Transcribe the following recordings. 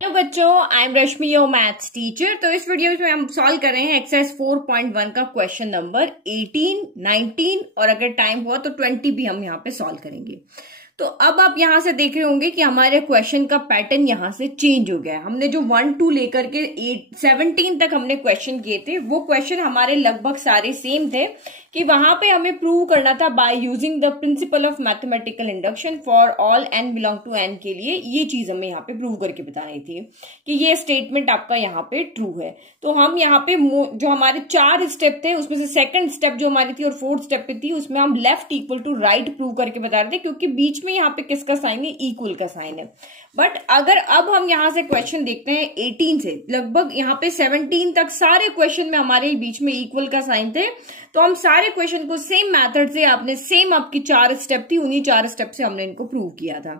Hello बच्चों, I am Rashmi your maths teacher. तो इस वीडियो में हम सॉल्व कर रहे हैं एक्सरसाइज 4.1 का क्वेश्चन नंबर 18, 19 और अगर टाइम हुआ तो 20 भी हम यहाँ पे सॉल्व करेंगे। तो अब आप यहां से देख रहे होंगे कि हमारे क्वेश्चन का पैटर्न यहां से चेंज हो गया है। हमने जो 1 2 लेकर के 17 तक हमने क्वेश्चन किए थे, वो क्वेश्चन हमारे लगभग सारे सेम थे कि वहां पे हमें प्रूव करना था by using the principle of mathematical induction for all n belong to n के लिए। ये चीज हमें यहाँ पे प्रूव करके बतानी थी कि ये स्टेटमेंट आपका यहाँ पे ट्रू है। तो हम यहाँ पे जो हमारे 4 स्टेप थे उसमें से सेकंड स्टेप जो हमारी थी और फोर्थ स्टेप पे थी, उसमें हम left equal to right prove करके बता रहे थे, क्योंकि बीच में यहाँ पे किसका साइन है, इक्वल का साइन है। बट अगर अब हम यहाँ से क्वेश्चन देखते हैं 18 से लगभग यहाँ पे 17 तक सारे क्वेश्चन में हमारे बीच में इक्वल का साइन थे। तो हम सारे क्वेश्चन को सेम मेथड से, आपने सेम आपकी 4 स्टेप थी, उन्हीं 4 स्टेप से हमने इनको प्रूव किया था।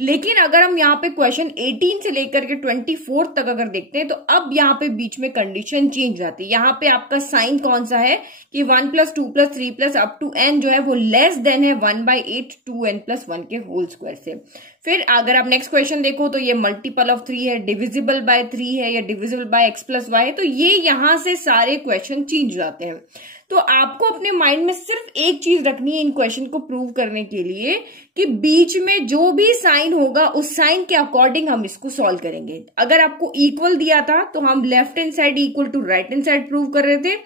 लेकिन अगर हम यहाँ पे क्वेश्चन 18 से लेकर के 24 तक अगर देखते हैं तो अब यहाँ पे बीच में कंडीशन चेंज जाती है। यहाँ पे आपका साइन कौन सा है कि 1 + 2 + 3 + अप टू n जो है वो लेस देन है 1/8 2n + 1 के होल स्क्वायर से। फिर अगर आप नेक्स्ट क्वेश्चन देखो तो ये मल्टीपल ऑफ 3 है, डिविजिबल बाय 3 है या डिविजिबल बाय x + y है। तो ये यहां से सारे क्वेश्चन चेंज जाते हैं। तो आपको अपने माइंड में सिर्फ एक चीज रखनी है इन क्वेश्चन को प्रूव करने के लिए कि बीच में जो भी साइन होगा उस साइन के अकॉर्डिंग हम इसको सॉल्व करेंगे। अगर आपको इक्वल दिया था तो हम left hand side equal to right hand side prove कर रहे थे।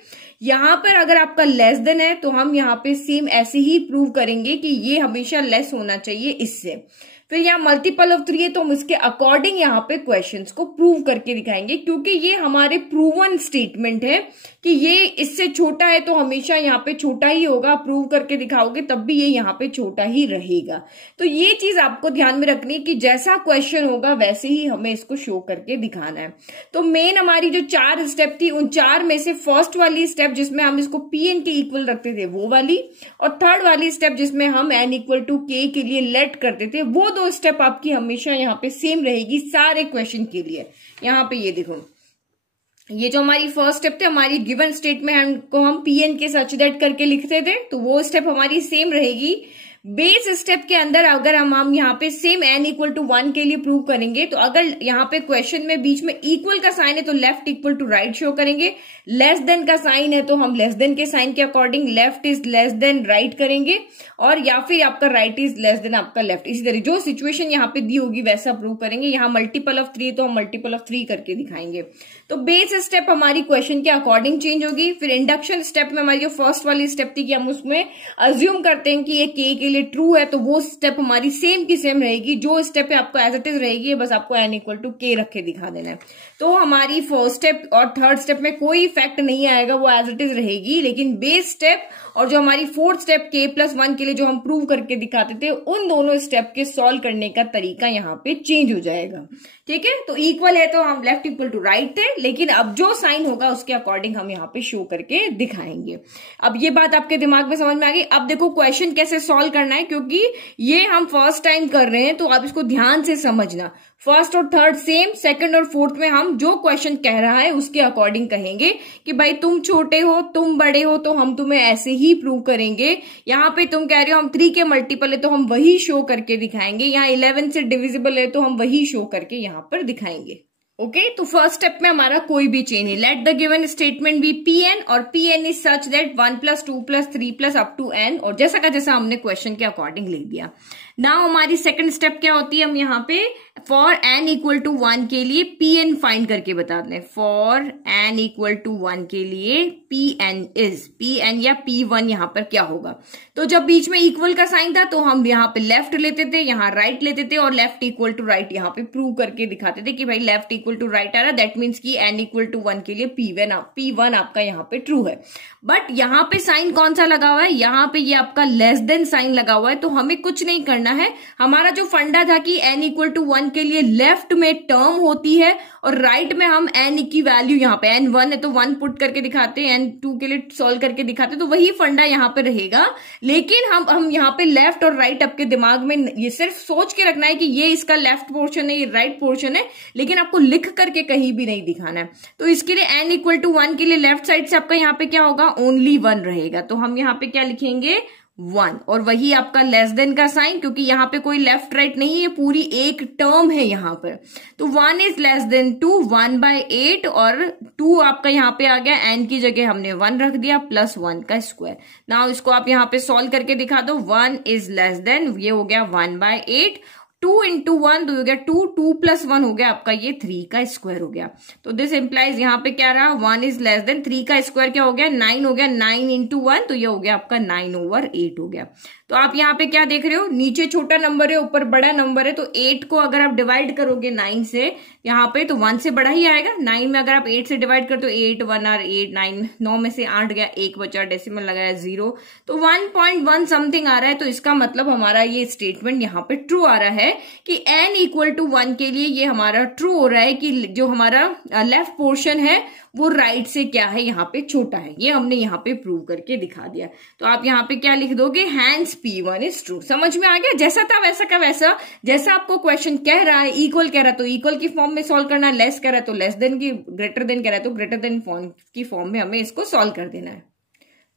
यहां पर अगर आपका लेस देन है तो हम यहाँ पे सेम ऐसे ही प्रूव करेंगे कि ये हमेशा लेस होना चाहिए इससे। फिर यहाँ मल्टीपल ऑफ 3 है तो हम इसके अकॉर्डिंग यहाँ पे क्वेश्चंस को प्रूव करके दिखाएंगे, क्योंकि ये हमारे प्रूवन स्टेटमेंट है कि ये इससे छोटा है तो हमेशा यहाँ पे छोटा ही होगा। प्रूव करके दिखाओगे तब भी ये यहाँ पे छोटा ही रहेगा। तो ये चीज आपको ध्यान में रखनी है कि जैसा क्वेश्चन होगा वैसे ही हमें इसको शो करके दिखाना है। तो मेन हमारी जो 4 स्टेप थी, उन 4 में से फर्स्ट वाली स्टेप जिसमें हम इसको Pn के इक्वल रखते थे वो वाली, और थर्ड वाली स्टेप जिसमें हम n = k के लिए लेट करते थे, वो 2 स्टेप आपकी हमेशा यहाँ पे सेम रहेगी सारे क्वेश्चन के लिए। यहाँ पे ये देखो, ये जो हमारी फर्स्ट स्टेप थे, हमारी गिवन स्टेटमेंट को हम Pn के सच दैट करके लिखते थे, तो वो स्टेप हमारी सेम रहेगी। बेस स्टेप के अंदर अगर हम यहाँ पे सेम n = 1 के लिए प्रूव करेंगे, तो अगर यहाँ पे क्वेश्चन में बीच में इक्वल का साइन है तो left equal to right show करेंगे, लेस देन का साइन है तो हम लेस देन के साइन के according left is less than right करेंगे, और या फिर आपका राइट इज लेस देन आपका लेफ्ट। इसी तरह जो सिचुएशन यहाँ पे दी होगी वैसा प्रूव करेंगे। यहाँ मल्टीपल ऑफ 3 तो हम मल्टीपल ऑफ 3 करके दिखाएंगे। तो बेस स्टेप हमारी क्वेश्चन के अकॉर्डिंग चेंज होगी। फिर इंडक्शन स्टेप में हमारी जो फर्स्ट वाली स्टेप थी कि हम उसमें अज्यूम करते हैं कि ये k के लिए ट्रू है, तो वो स्टेप हमारी सेम की सेम रहेगी। जो स्टेप है आपको एज इट इज रहेगी, बस आपको n = k रख के दिखा देना है। तो हमारी फर्स्ट स्टेप और थर्ड स्टेप में कोई इफेक्ट नहीं आएगा, वो एज इट इज रहेगी। लेकिन बेस स्टेप और जो हमारी फोर्थ स्टेप k + 1 के लिए जो हम प्रूव करके दिखाते थे, उन दोनों स्टेप के सॉल्व करने का तरीका यहाँ पे चेंज हो जाएगा। ठीक है, तो इक्वल है तो हम लेफ्ट इक्वल टू राइट थे, लेकिन अब जो साइन होगा उसके अकॉर्डिंग हम यहाँ पे शो करके दिखाएंगे। अब ये बात आपके दिमाग में समझ में आ गई। अब देखो क्वेश्चन कैसे सॉल्व करना है, क्योंकि ये हम फर्स्ट टाइम कर रहे हैं, तो आप इसको ध्यान से समझना। फर्स्ट और थर्ड सेम, सेकंड और फोर्थ में हम जो क्वेश्चन कह रहा है उसके अकॉर्डिंग कहेंगे कि भाई तुम छोटे हो तुम बड़े हो तो हम तुम्हें ऐसे ही प्रूव करेंगे। यहाँ पे तुम कह रहे हो हम 3 के मल्टीपल है तो हम वही शो करके दिखाएंगे। यहाँ 11 से डिविजिबल है तो हम वही शो करके यहाँ पर दिखाएंगे। ओके, तो फर्स्ट स्टेप में हमारा कोई भी चेंज नहीं। Let the given statement be Pn और Pn is such that 1 + 2 + 3 + up to n, और जैसा का जैसा हमने क्वेश्चन के अकॉर्डिंग लिख दिया। नाउ हमारी सेकंड स्टेप क्या होती है, हम यहाँ पे फॉर n = 1 के लिए Pn फाइंड करके बताते हैं। फॉर n = 1 के लिए Pn या P1 यहाँ पर क्या होगा। तो जब बीच में इक्वल का साइन था तो हम यहाँ पे लेफ्ट लेते थे, यहाँ राइट लेते थे, और लेफ्ट इक्वल टू राइट यहाँ पे प्रूव करके दिखाते थे कि भाई लेफ्ट इक्वल टू राइट आ रहा, दैट मीन्स कि n = 1 के लिए P1 आपका यहाँ पे ट्रू है। बट यहाँ पे साइन कौन सा लगा हुआ है, यहाँ पे ये आपका लेस देन साइन लगा हुआ है। तो हमें कुछ नहीं करना है। हमारा जो फंडा था कि n = 1 के लिए लेफ्ट में टर्म होती है और राइट में हम n की वैल्यू, यहाँ पे n1 है तो 1 पुट करके दिखाते हैं, n2 के लिए सॉल्व करके दिखाते हैं, तो वही फंडा यहाँ पे रहेगा। लेकिन हम यहाँ पे लेफ्ट और राइट आपके दिमाग में ये सिर्फ सोच के रखना है कि ये इसका लेफ्ट पोर्शन है, ये राइट पोर्शन है, लेकिन आपको लिख करके कहीं भी नहीं दिखाना है। तो इसके लिए n = 1 के लिए लेफ्ट साइड से आपका यहाँ पे क्या होगा, ओनली 1 रहेगा। तो हम यहाँ पे क्या लिखेंगे, 1 और वही आपका लेस देन का साइन, क्योंकि यहाँ पे कोई लेफ्ट राइट नहीं है, पूरी एक टर्म है यहाँ पर। तो 1 इज लेस देन 2, 1/8 और 2 आपका यहाँ पे आ गया, n की जगह हमने 1 रख दिया प्लस 1 का स्क्वायर। नाउ इसको आप यहाँ पे सॉल्व करके दिखा दो। 1 इज लेस देन, ये हो गया 1/8, 2 into 1 तो हो गया 2, 2 plus 1 हो गया आपका ये 3 का स्क्वायर हो गया। तो दिस इंप्लाइज यहाँ पे क्या रहा, 1 इज लेस देन 3 का स्क्वायर क्या हो गया 9 हो गया, 9 into 1 तो ये हो गया आपका 9/8 हो गया। तो आप यहाँ पे क्या देख रहे हो, नीचे छोटा नंबर है ऊपर बड़ा नंबर है, तो 8 को अगर आप डिवाइड करोगे 9 से यहाँ पे तो 1 से बड़ा ही आएगा। 9 में अगर आप 8 से डिवाइड कर तो 8 1 और 8 9, 9 में से 8 गया, 1 बचा, डेसिमल लगाया 0, तो 1.1 समथिंग आ रहा है। तो इसका मतलब हमारा ये स्टेटमेंट यहाँ पे ट्रू आ रहा है कि n इक्वल टू 1 के लिए ये हमारा ट्रू हो रहा है कि जो हमारा लेफ्ट पोर्शन है वो राइट से क्या है यहाँ पे छोटा है। ये हमने यहाँ पे प्रूव करके दिखा दिया। तो आप यहाँ पे क्या लिख दोगे, हैंस P1 इज ट्रू। समझ में आ गया, जैसा था वैसा का वैसा, जैसा आपको क्वेश्चन कह रहा है, इक्वल कह रहा है तो इक्वल की फॉर्म में सॉल्व करना, लेस कह रहा है तो लेस देन की, ग्रेटर देन कह रहा है तो ग्रेटर देन फॉर्म की फॉर्म में हमें इसको सॉल्व कर देना है।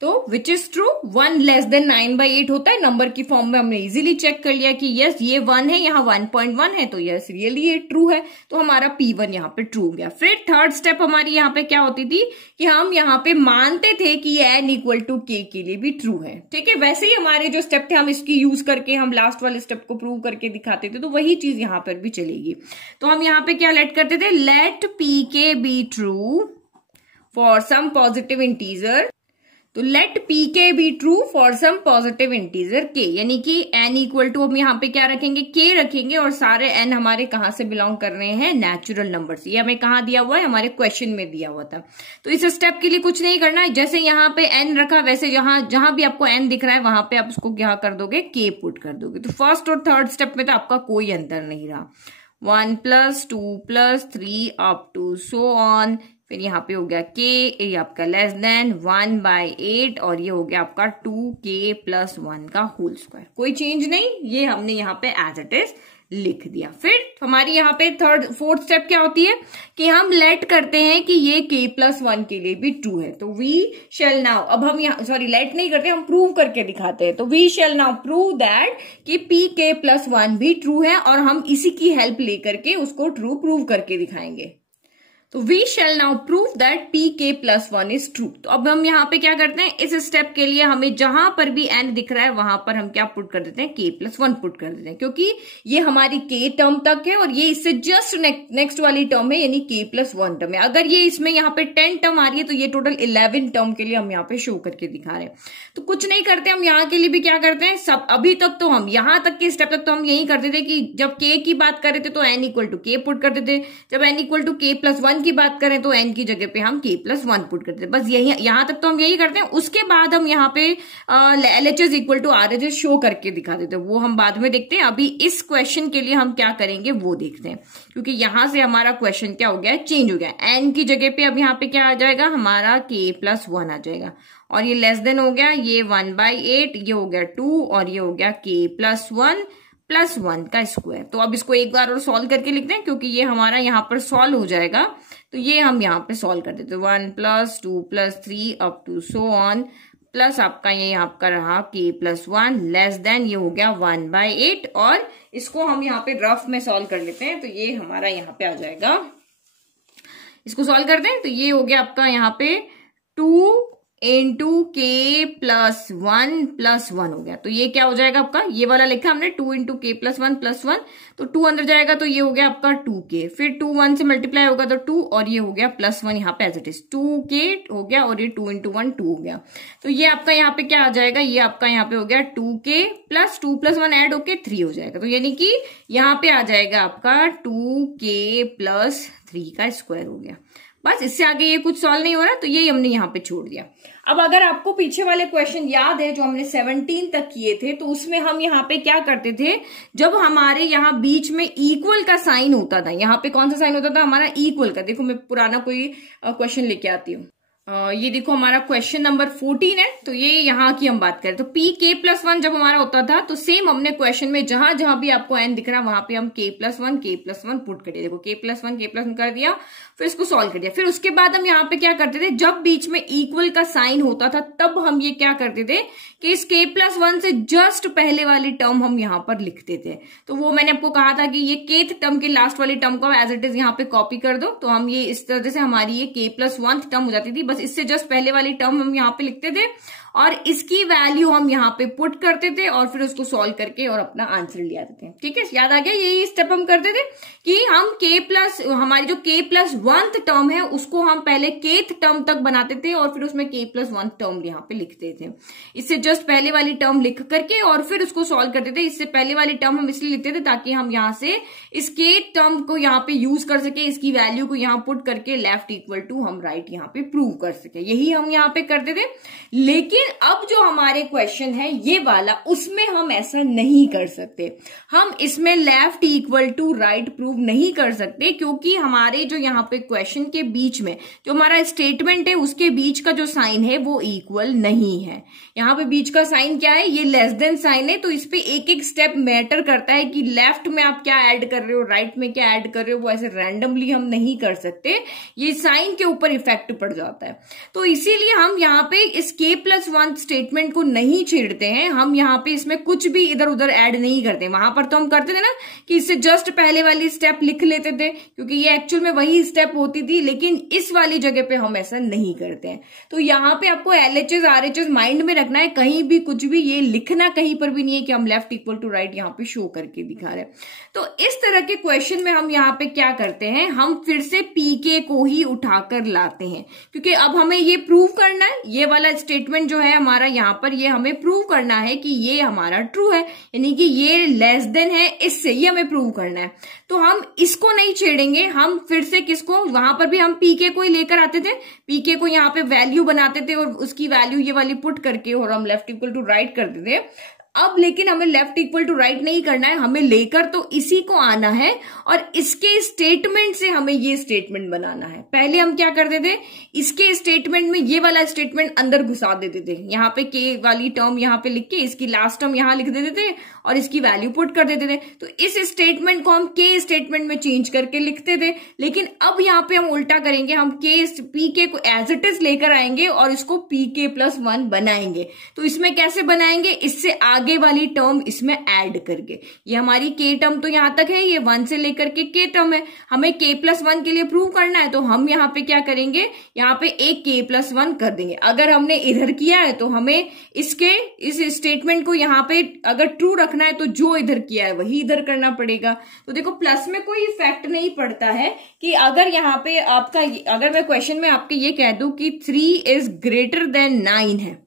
तो which is true, 1 less than 9/8 होता है, नंबर की फॉर्म में हमने इजीली चेक कर लिया कि यस ये 1 है, यहाँ 1.1 है, तो यस रियली ये ट्रू है। तो हमारा P1 यहाँ पे ट्रू हो गया। फिर थर्ड स्टेप हमारी यहाँ पे क्या होती थी कि हम यहाँ पे मानते थे कि ये n इक्वल टू k के लिए भी ट्रू है। ठीक है, वैसे ही हमारे जो स्टेप थे हम इसकी यूज करके हम लास्ट वाले स्टेप को प्रूव करके दिखाते थे, तो वही चीज यहाँ पर भी चलेगी। तो हम यहाँ पे क्या लेट करते थे, let pk be true for some positive integer. तो let pk be true for some positive integer k, यानी कि n इक्वल टू हम यहाँ पे क्या रखेंगे, k रखेंगे, और सारे n हमारे कहाँ से बिलोंग कर रहे हैं, नेचुरल नंबर से। ये हमें कहाँ दिया हुआ है, हमारे क्वेश्चन में दिया हुआ था। तो इस स्टेप के लिए कुछ नहीं करना है, जैसे यहाँ पे n रखा वैसे जहां भी आपको n दिख रहा है वहां पे आप उसको क्या कर दोगे, k पुट कर दोगे। तो फर्स्ट और थर्ड स्टेप में तो आपका कोई अंतर नहीं रहा, 1 + 2 + 3 अप टू सो ऑन। फिर यहाँ पे हो गया k, ये आपका लेस देन 1/8 और ये हो गया आपका 2k + 1 का होल स्क्वायर। कोई चेंज नहीं, ये हमने यहाँ पे एज इट इज लिख दिया। फिर हमारी यहाँ पे फोर्थ स्टेप क्या होती है कि हम लेट करते हैं कि ये k + 1 के लिए भी ट्रू है। तो वी शेल नाउ, अब हम यहाँ लेट नहीं करते, हम प्रूव करके दिखाते हैं। तो we shall now prove that कि pk + 1 भी ट्रू है, और हम इसी की हेल्प लेकर के उसको ट्रू प्रूव करके दिखाएंगे। तो we shall now prove that pk + 1 is true. तो अब हम यहाँ पे क्या करते हैं, इस स्टेप के लिए हमें जहां पर भी n दिख रहा है वहां पर हम क्या पुट कर देते हैं, k + 1 पुट कर देते हैं, क्योंकि ये हमारी k टर्म तक है और ये इससे जस्ट नेक्स्ट वाली टर्म है, यानी k + 1 टर्म है। अगर ये इसमें यहाँ पे 10 टर्म आ रही है तो ये टोटल 11 टर्म के लिए हम यहाँ पे शो करके दिखा रहे हैं। तो कुछ नहीं करते, हम यहाँ के लिए भी क्या करते हैं, सब अभी तक तो हम यहाँ तक के स्टेप तक तो हम यही करते थे कि जब k की बात कर रहे थे तो n = k पुट करते थे, जब n = k + 1 की बात करें तो n की जगह पे हम k + 1 पुट करते हैं। बस यही, यहां तक तो हम यही करते हैं। उसके बाद हम यहाँ पे LHS = RHS शो करके दिखा देते हैं, वो हम बाद में देखते हैं। अभी इस क्वेश्चन के लिए हम क्या करेंगे वो देखते हैं, क्योंकि यहां से हमारा क्वेश्चन क्या हो गया, चेंज हो गया। n की जगह पे अब यहाँ पे क्या आ जाएगा, हमारा k + 1 आ जाएगा, और ये लेस देन हो गया, ये 1/8, ये हो गया 2 और ये हो गया k + 1 + 1 का स्क्वायर। तो अब इसको एक बार और सॉल्व करके लिखते हैं, क्योंकि ये हमारा यहाँ पर सॉल्व हो जाएगा। तो ये हम यहाँ पे सॉल्व कर देते हैं, 1 + 2 + 3 up to so on, plus आपका ये आपका रहा k + 1 लेस देन, ये हो गया 1/8, और इसको हम यहाँ पे रफ में सॉल्व कर लेते हैं। तो ये हमारा यहाँ पे आ जाएगा, इसको सॉल्व करते हैं। तो ये हो गया आपका यहाँ पे 2 × k + 1 + 1 हो गया। तो ये क्या हो जाएगा आपका, ये वाला लिखा हमने 2 × k + 1 + 1, तो 2 अंदर जाएगा तो ये हो गया आपका 2k, फिर 2 1 से मल्टीप्लाई होगा तो 2, और ये हो गया +1 यहाँ पे एज इट इज 2k हो गया, और ये 2 × 1 2 हो गया। तो ये आपका यहाँ पे क्या आ जाएगा, ये आपका यहाँ पे हो गया 2k + 2 + 1 ऐड होके 3 हो जाएगा। तो यानी कि यहाँ पे आ जाएगा आपका 2k + 3 का स्क्वायर हो गया। बस इससे आगे ये कुछ सॉल्व नहीं हो रहा, तो ये हमने यहाँ पे छोड़ दिया। अब अगर आपको पीछे वाले क्वेश्चन याद है जो हमने 17 तक किए थे, तो उसमें हम यहाँ पे क्या करते थे, जब हमारे यहाँ बीच में इक्वल का साइन होता था, यहाँ पे कौन सा साइन होता था हमारा, इक्वल का। देखो मैं पुराना कोई क्वेश्चन लेके आती हूँ। ये देखो हमारा क्वेश्चन नंबर 14 है। तो ये यहाँ की हम बात करें तो pk+1 जब हमारा होता था तो सेम हमने क्वेश्चन में जहां जहां भी आपको n दिख रहा वहां पे हम k+1 पुट कर दिया। देखो k+1 कर दिया, फिर इसको सॉल्व कर दिया। फिर उसके बाद हम यहाँ पे क्या करते थे, जब बीच में इक्वल का साइन होता था तब हम ये क्या करते थे कि इस k+1 से जस्ट पहले वाली टर्म हम यहाँ पर लिखते थे। तो वो मैंने आपको कहा था कि ये kth टर्म की लास्ट वाली टर्म को एज इट इज यहाँ पे कॉपी कर दो, तो हम ये इस तरह से हमारी ये k+1 टर्म हो जाती थी। बस इससे जस्ट पहले वाली टर्म हम यहाँ पे लिखते थे और इसकी वैल्यू हम यहाँ पे पुट करते थे और फिर उसको सॉल्व करके और अपना आंसर ले आते थे। ठीक है, याद आ गया? यही स्टेप हम करते थे कि हम हमारी जो k+1 टर्म है उसको हम पहले kth टर्म तक बनाते थे और फिर उसमें k+1 टर्म यहाँ पे लिखते थे। इससे जस्ट पहले वाली टर्म लिख करके और फिर उसको सॉल्व करते थे। इससे पहले वाली टर्म हम इसलिए लिखते थे ताकि हम यहाँ से इस kth टर्म को यहाँ पे यूज कर सके, इसकी वैल्यू को यहाँ पुट करके लेफ्ट इक्वल टू हम राइट यहाँ पे प्रूव कर सके। यही हम यहाँ पे करते थे। लेकिन अब जो हमारे क्वेश्चन है ये वाला, उसमें हम ऐसा नहीं कर सकते। हम इसमें left equal to right prove नहीं कर सकते क्योंकि हमारे जो यहाँ पे क्वेश्चन के बीच में जो हमारा स्टेटमेंट है उसके बीच का जो साइन है वो इक्वल नहीं है। यहाँ पे बीच का साइन क्या है, ये लेस देन साइन है। तो इस पे एक एक स्टेप मैटर करता है कि लेफ्ट में आप क्या ऐड कर रहे हो, राइट में क्या ऐड कर रहे हो, वो ऐसे रैंडमली हम नहीं कर सकते। ये साइन के ऊपर इफेक्ट पड़ जाता है। तो इसीलिए हम यहाँ पे इस k+1 स्टेटमेंट को नहीं छेड़ते हैं। हम यहाँ पे इसमें कुछ भी इधर उधर ऐड नहीं करते। वहां पर तो हम करते थे ना कि इससे जस्ट पहले वाली स्टेप लिख लेते थे क्योंकि ये एक्चुअल में वही स्टेप होती थी, लेकिन इस वाली जगह पे हम ऐसा नहीं करते हैं। तो यहाँ पे आपको LHS RHS माइंड में रखना है, कहीं भी कुछ भी ये लिखना कहीं पर भी नहीं है कि हम लेफ्ट इक्वल टू राइट यहाँ पे शो करके दिखा रहे हैं। तो इस तरह के क्वेश्चन में हम यहाँ पे क्या करते हैं, हम फिर से pk को ही उठाकर लाते हैं क्योंकि अब हमें ये प्रूव करना है, ये वाला स्टेटमेंट जो है हमारा यहाँ पर ये हमें प्रूव करना है कि ये हमारा ट्रू है, यानी कि ये लेस देन है इससे, ये हमें प्रूव करना है। तो हम इसको नहीं छेड़ेंगे, हम फिर से किसको, वहां पर भी हम पीके को ही लेकर आते थे, पीके को यहाँ पे वैल्यू बनाते थे और उसकी वैल्यू ये वाली पुट करके और हम लेफ्ट इक्वल टू राइट करते थे। अब लेकिन हमें लेफ्ट इक्वल टू राइट नहीं करना है, हमें लेकर तो इसी को आना है और इसके स्टेटमेंट से हमें ये स्टेटमेंट बनाना है। पहले हम क्या करते थे, इसके स्टेटमेंट में ये वाला स्टेटमेंट अंदर घुसा देते थे। यहाँ पे के वाली टर्म यहाँ पे लिख के इसकी लास्ट टर्म यहाँ लिख देते थे और इसकी वैल्यू पुट कर देते थे। तो इस स्टेटमेंट को हम के स्टेटमेंट में चेंज करके लिखते थे। लेकिन अब यहाँ पे हम उल्टा करेंगे, हम पीके को एज इट इज लेकर आएंगे और इसको pk+1 बनाएंगे। तो इसमें कैसे बनाएंगे, इससे आगे वाली टर्म इसमें ऐड करके। ये हमारी k टर्म तो यहां तक है, ये 1 से लेकर के k टर्म है, हमें k+1 के लिए प्रूव करना है। तो हम यहाँ पे क्या करेंगे, यहाँ पे एक k+1 कर देंगे। अगर हमने इधर किया है तो हमें इसके इस स्टेटमेंट को यहाँ पे अगर ट्रू रखना है तो जो इधर किया है वही इधर करना पड़ेगा। तो देखो प्लस में कोई इफेक्ट नहीं पड़ता है कि अगर यहाँ पे आपका, अगर मैं क्वेश्चन में आपके ये कह दूं कि 3 इज ग्रेटर देन 9 है,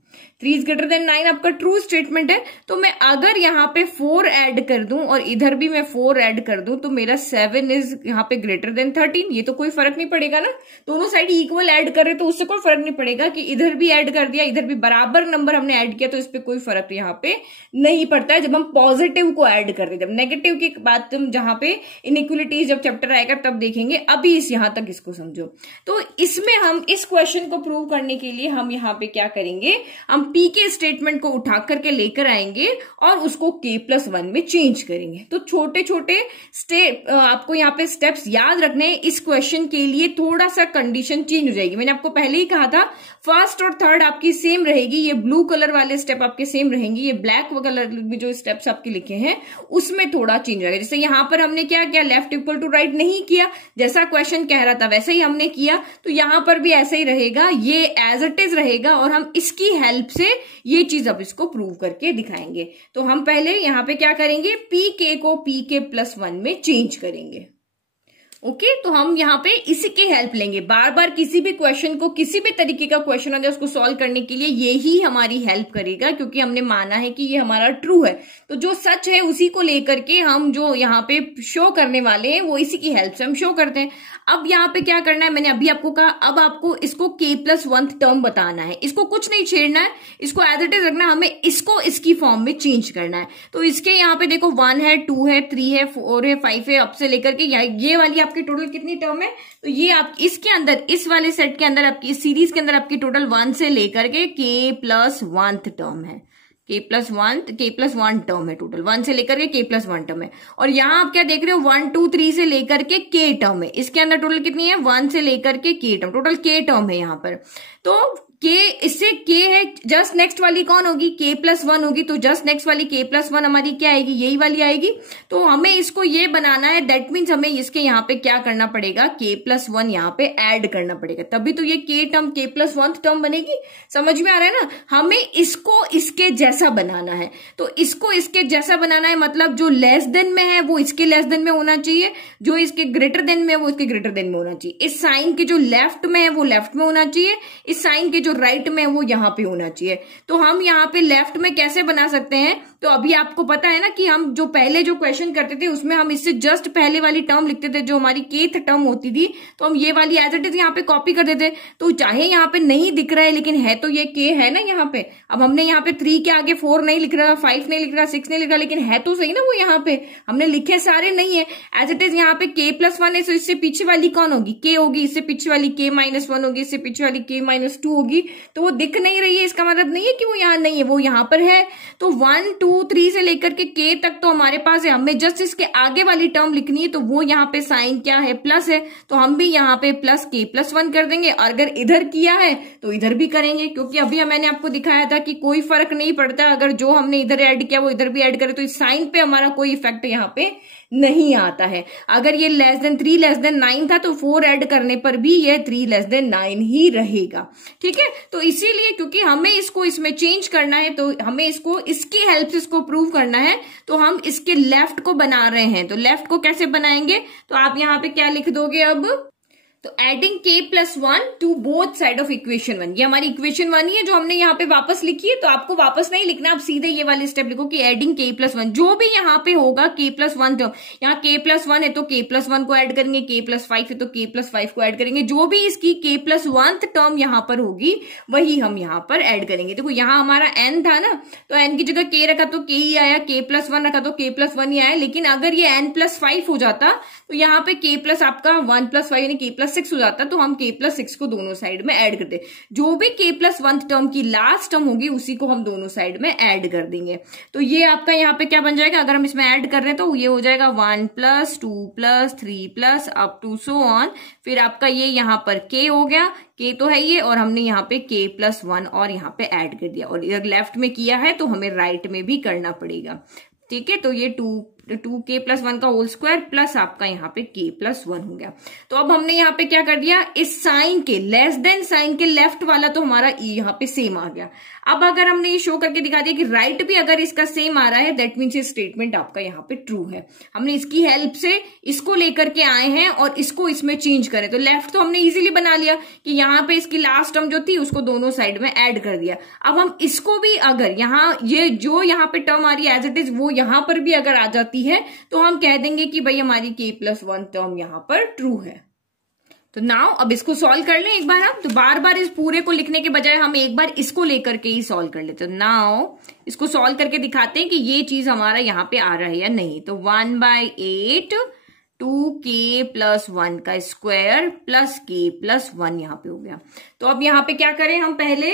3 इज ग्रेटर देन 9 आपका ट्रू स्टेटमेंट है, तो मैं अगर यहाँ पे 4 ऐड कर दूं और इधर भी मैं 4 ऐड कर दूं तो मेरा 7 इज यहाँ पे ग्रेटर देन 13। ये तो कोई फर्क नहीं पड़ेगा ना, दोनों साइड इक्वल ऐड कर रहे तो उससे कोई फर्क नहीं पड़ेगा कि इधर भी ऐड कर दिया इधर भी बराबर नंबर हमने ऐड किया, तो इस पे कोई फर्क यहाँ पे नहीं पड़ता है जब हम पॉजिटिव को ऐड करते। जब नेगेटिव की बात हम जहां पे इनइक्वलिटीज जब चैप्टर आएगा तब देखेंगे, अभी इस यहां तक इसको समझो। तो इसमें हम इस क्वेश्चन को प्रूव करने के लिए हम यहाँ पे क्या करेंगे, हम पीके स्टेटमेंट को उठा करके लेकर आएंगे और उसको k+1 में चेंज करेंगे। तो छोटे छोटे स्टेप आपको यहाँ पे स्टेप्स याद रखने हैं। इस क्वेश्चन के लिए थोड़ा सा कंडीशन चेंज हो जाएगी। मैंने आपको पहले ही कहा था फर्स्ट और थर्ड आपकी सेम रहेगी, ये ब्लू कलर वाले स्टेप आपके सेम रहेंगे, ये ब्लैक कलर में जो स्टेप्स आपके लिखे हैं उसमें थोड़ा चेंज रहेगा। जैसे यहां पर हमने क्या किया, लेफ्ट इक्वल टू राइट नहीं किया, जैसा क्वेश्चन कह रहा था वैसे ही हमने किया, तो यहां पर भी ऐसे ही रहेगा, ये एज इट इज रहेगा और हम इसकी हेल्प से ये चीज अब इसको प्रूव करके दिखाएंगे। तो हम पहले यहां पे क्या करेंगे, pk को pk+1 में चेंज करेंगे। ओके, तो हम यहाँ पे इसी की हेल्प लेंगे। बार बार किसी भी क्वेश्चन को, किसी भी तरीके का क्वेश्चन आ जाए उसको सॉल्व करने के लिए यही हमारी हेल्प करेगा, क्योंकि हमने माना है कि ये हमारा ट्रू है। तो जो सच है उसी को लेकर के हम जो यहाँ पे शो करने वाले हैं वो इसी की हेल्प से हम शो करते हैं। अब यहाँ पे क्या करना है, मैंने अभी आपको कहा, अब आपको इसको k+1 टर्म बताना है, इसको कुछ नहीं छेड़ना है, इसको एज इट इज रखना है, हमें इसको इसकी फॉर्म में चेंज करना है। तो इसके यहाँ पे देखो 1 है, 2 है, 3 है, 4 है, 5 है, अब से लेकर के ये वाली आपकी टोटल कितनी टर्म है, तो ये आप इसके अंदर, इस वाले सेट के अंदर आपकी, इस सीरीज के अंदर आपकी टोटल 1 से लेकर के k+1 टर्म है, k+1 टर्म है, टोटल 1 से लेकर के k+1 टर्म है। और यहाँ आप क्या देख रहे हो, 1 2 3 से लेकर के k टर्म है, इसके अंदर टोटल कितनी है, 1 से लेकर के k term, total k term है यहाँ पर। तो k, इससे k है, जस्ट नेक्स्ट वाली कौन होगी, k+1 होगी, तो जस्ट नेक्स्ट वाली k+1 हमारी क्या आएगी, यही वाली आएगी। तो हमें इसको ये बनाना है, दैट मीन्स हमें इसके यहाँ पे क्या करना पड़ेगा, k+1 यहाँ पे ऐड करना पड़ेगा, तभी तो ये k टर्म k+1 टर्म बनेगी। समझ में आ रहा है ना, हमें इसको इसके जैसा बनाना है। तो इसको इसके जैसा बनाना है, मतलब जो लेस देन में है वो इसके लेस देन में होना चाहिए, जो इसके ग्रेटर देन में है वो इसके ग्रेटर देन में होना चाहिए, इस साइन के जो लेफ्ट में है वो लेफ्ट में होना चाहिए, इस साइन के जो राइट में वो यहां पे होना चाहिए। तो हम यहां पे लेफ्ट में कैसे बना सकते हैं, तो अभी आपको पता है ना कि हम जो पहले जो क्वेश्चन करते थे उसमें हम इससे जस्ट पहले वाली टर्म लिखते थे, जो हमारी kth टर्म होती थी, तो हम ये वाली एज इट इज यहाँ पे कॉपी कर देते। तो चाहे यहाँ पे नहीं दिख रहा है लेकिन है तो ये k है ना यहाँ पे। अब हमने यहाँ पे 3 के आगे 4 नहीं लिख रहा, 5 नहीं लिख रहा, 6 नहीं लिख रहा, लेकिन है तो सही ना वो, यहाँ पे हमने लिखे सारे नहीं है, एज इट इज यहाँ पे k+1 है। तो इससे पीछे वाली कौन होगी, k होगी, इससे पीछे वाली k-1 होगी, इससे पीछे वाली k-2 होगी। तो वो दिख नहीं रही है, इसका मतलब नहीं है कि वो यहाँ नहीं है, वो यहाँ पर है। तो 1 2 3 से लेकर के k तक तो हमारे पास है, हमें जस्ट इसके आगे वाली टर्म लिखनी है, तो वो यहाँ पे साइन क्या है, प्लस है, तो हम भी यहाँ पे प्लस k+1 कर देंगे। और अगर इधर किया है तो इधर भी करेंगे, क्योंकि अभी मैंने आपको दिखाया था कि कोई फर्क नहीं पड़ता, अगर जो हमने इधर ऐड किया वो इधर भी ऐड करे, तो इस साइन पे हमारा कोई इफेक्ट यहाँ पे नहीं आता है। अगर ये 3 9 था तो 4 ऐड करने पर भी ये 3<9 ही रहेगा, ठीक है। तो इसीलिए क्योंकि हमें इसको इसमें चेंज करना है, तो हमें इसको इसकी हेल्प से इसको प्रूव करना है, तो हम इसके लेफ्ट को बना रहे हैं। तो लेफ्ट को कैसे बनाएंगे, तो आप यहाँ पे क्या लिख दोगे अब, तो adding k+1 to both side of equation 1, ये हमारी इक्वेशन 1 ही है जो हमने यहाँ पे वापस लिखी है। तो आपको वापस नहीं लिखना, आप सीधे ये वाले स्टेप लिखो कि एडिंग k+1, जो भी यहाँ पे होगा k+1 टर्म, यहाँ k+1 है तो k+1 को ऐड करेंगे, k+5 है तो k+5 को ऐड करेंगे, जो भी इसकी k+1 टर्म यहाँ पर होगी वही हम यहाँ पर ऐड करेंगे। देखो यहाँ हमारा n था ना, तो n की जगह k रखा तो k ही आया, k+1 रखा तो k+1 ही आया। लेकिन अगर ये n+5 हो जाता तो यहाँ पे k+ आपका 1+5 यानी k+6 हो जाता, तो हम k+6 को दोनों साइड में ऐड करते। जो भी k+1 टर्म की लास्ट टर्म होगी उसी को हम दोनों साइड में ऐड कर देंगे। तो ये आपका यहाँ पे क्या बन जाएगा, अगर हम इसमें ऐड कर रहे हैं तो ये हो जाएगा 1 + 2 + 3 + अप टू सो ऑन। फिर आपका ये यहाँ पर k हो गया, k तो है ये, और हमने यहाँ पे k+1 और यहाँ पे ऐड कर दिया, और इधर लेफ्ट में किया है तो हमें राइट में भी करना पड़ेगा, ठीक है। तो ये 2k+1 का होल स्क्वायर प्लस आपका यहाँ पे k+1 हो गया। तो अब हमने यहाँ पे क्या कर दिया, इस साइन के लेस देन साइन के लेफ्ट वाला तो हमारा यहाँ पे सेम आ गया। अब अगर हमने ये शो करके दिखा दिया कि राइट भी अगर इसका सेम आ रहा है, दैट मीन्स ये स्टेटमेंट आपका यहाँ पे ट्रू है। हमने इसकी हेल्प से इसको लेकर के आए हैं और इसको इसमें चेंज करें। तो लेफ्ट तो हमने इजीली बना लिया कि यहाँ पे इसकी लास्ट टर्म जो थी उसको दोनों साइड में ऐड कर दिया। अब हम इसको भी अगर यहाँ ये जो यहाँ पे टर्म आ रही है एज इट इज वो यहाँ पर भी अगर आ जाती है तो हम कह देंगे कि भाई हमारी k+1 टर्म यहाँ पर ट्रू है। तो नाउ अब इसको सॉल्व कर लें एक बार हम, तो बार बार इस पूरे को लिखने के बजाय हम एक बार इसको लेकर के ही सॉल्व कर लेते। तो नाउ इसको सॉल्व करके दिखाते हैं कि ये चीज हमारा यहाँ पे आ रहा है या नहीं। तो 1/8 2k+1 का स्क्वायर प्लस k+1 यहाँ पे हो गया। तो अब यहाँ पे क्या करें, हम पहले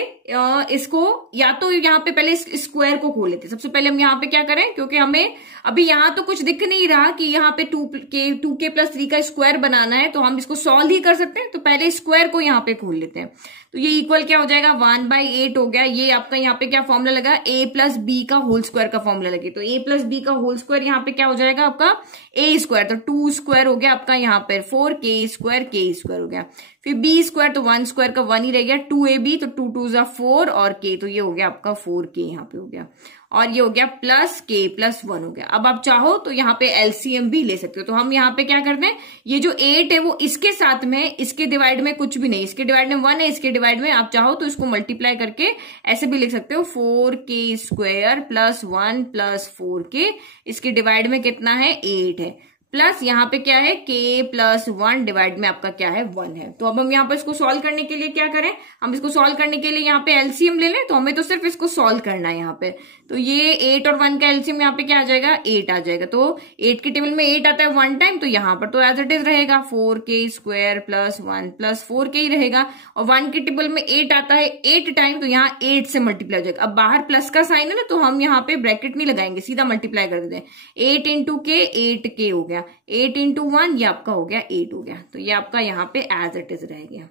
इसको या तो यहाँ पे पहले इस स्क्वायर को खोल लेते। सबसे पहले हम यहाँ पे क्या करें, क्योंकि हमें अभी यहाँ तो कुछ दिख नहीं रहा कि यहाँ पे 2k+3 का स्क्वायर बनाना है, तो हम इसको सॉल्व ही कर सकते हैं। तो पहले स्क्वायर को यहाँ पे खोल लेते हैं। तो ये इक्वल क्या हो जाएगा, 1/8 हो गया। ये आपका यहाँ पे क्या फॉर्मूला लगा, a+b का होल स्क्वायर का फॉर्मूला लगे। तो a+b का होल स्क्वायर यहाँ पे क्या हो जाएगा आपका a², तो 2² हो गया आपका यहाँ पे 4k² हो गया। फिर b² तो 1² का 1 ही रह गया, 2ab तो 2 2 = 4 और k तो ये हो गया आपका 4k यहाँ पे हो गया, और ये हो गया प्लस k+1 हो गया। अब आप चाहो तो यहाँ पे एलसीएम भी ले सकते हो। तो हम यहाँ पे क्या करते हैं, ये जो 8 है वो इसके साथ में, इसके डिवाइड में कुछ भी नहीं, इसके डिवाइड में 1 है, इसके डिवाइड में आप चाहो तो इसको मल्टीप्लाई करके ऐसे भी लिख सकते हो 4k² + 1 + 4k, इसके डिवाइड में कितना है 8 है, प्लस यहाँ पे क्या है k प्लस 1 डिवाइड में आपका क्या है 1 है। तो अब हम यहाँ पे इसको सॉल्व करने के लिए क्या करें, हम इसको सॉल्व करने के लिए यहाँ पे एलसीएम ले लें। तो हमें तो सिर्फ इसको सॉल्व करना है यहाँ पे। तो ये 8 और 1 का एलसीएम यहाँ पे क्या आ जाएगा, 8 आ जाएगा। तो 8 के टेबल में 8 आता है 1 टाइम, तो यहाँ पर तो एज इट इज रहेगा 4k square plus 1 plus 4k ही रहेगा। और 1 के टेबल में 8 आता है 8 टाइम, तो यहाँ 8 से मल्टीप्लाई हो जाएगा। अब बाहर प्लस का साइन है ना, तो हम यहाँ पे ब्रैकेट नहीं लगाएंगे, सीधा मल्टीप्लाई कर देते हैं। 8 इंटू के 8k हो गया, 8 इंटू 1 ये आपका हो गया 8 हो गया। तो ये आपका यहाँ पे एज इट इज रह गया।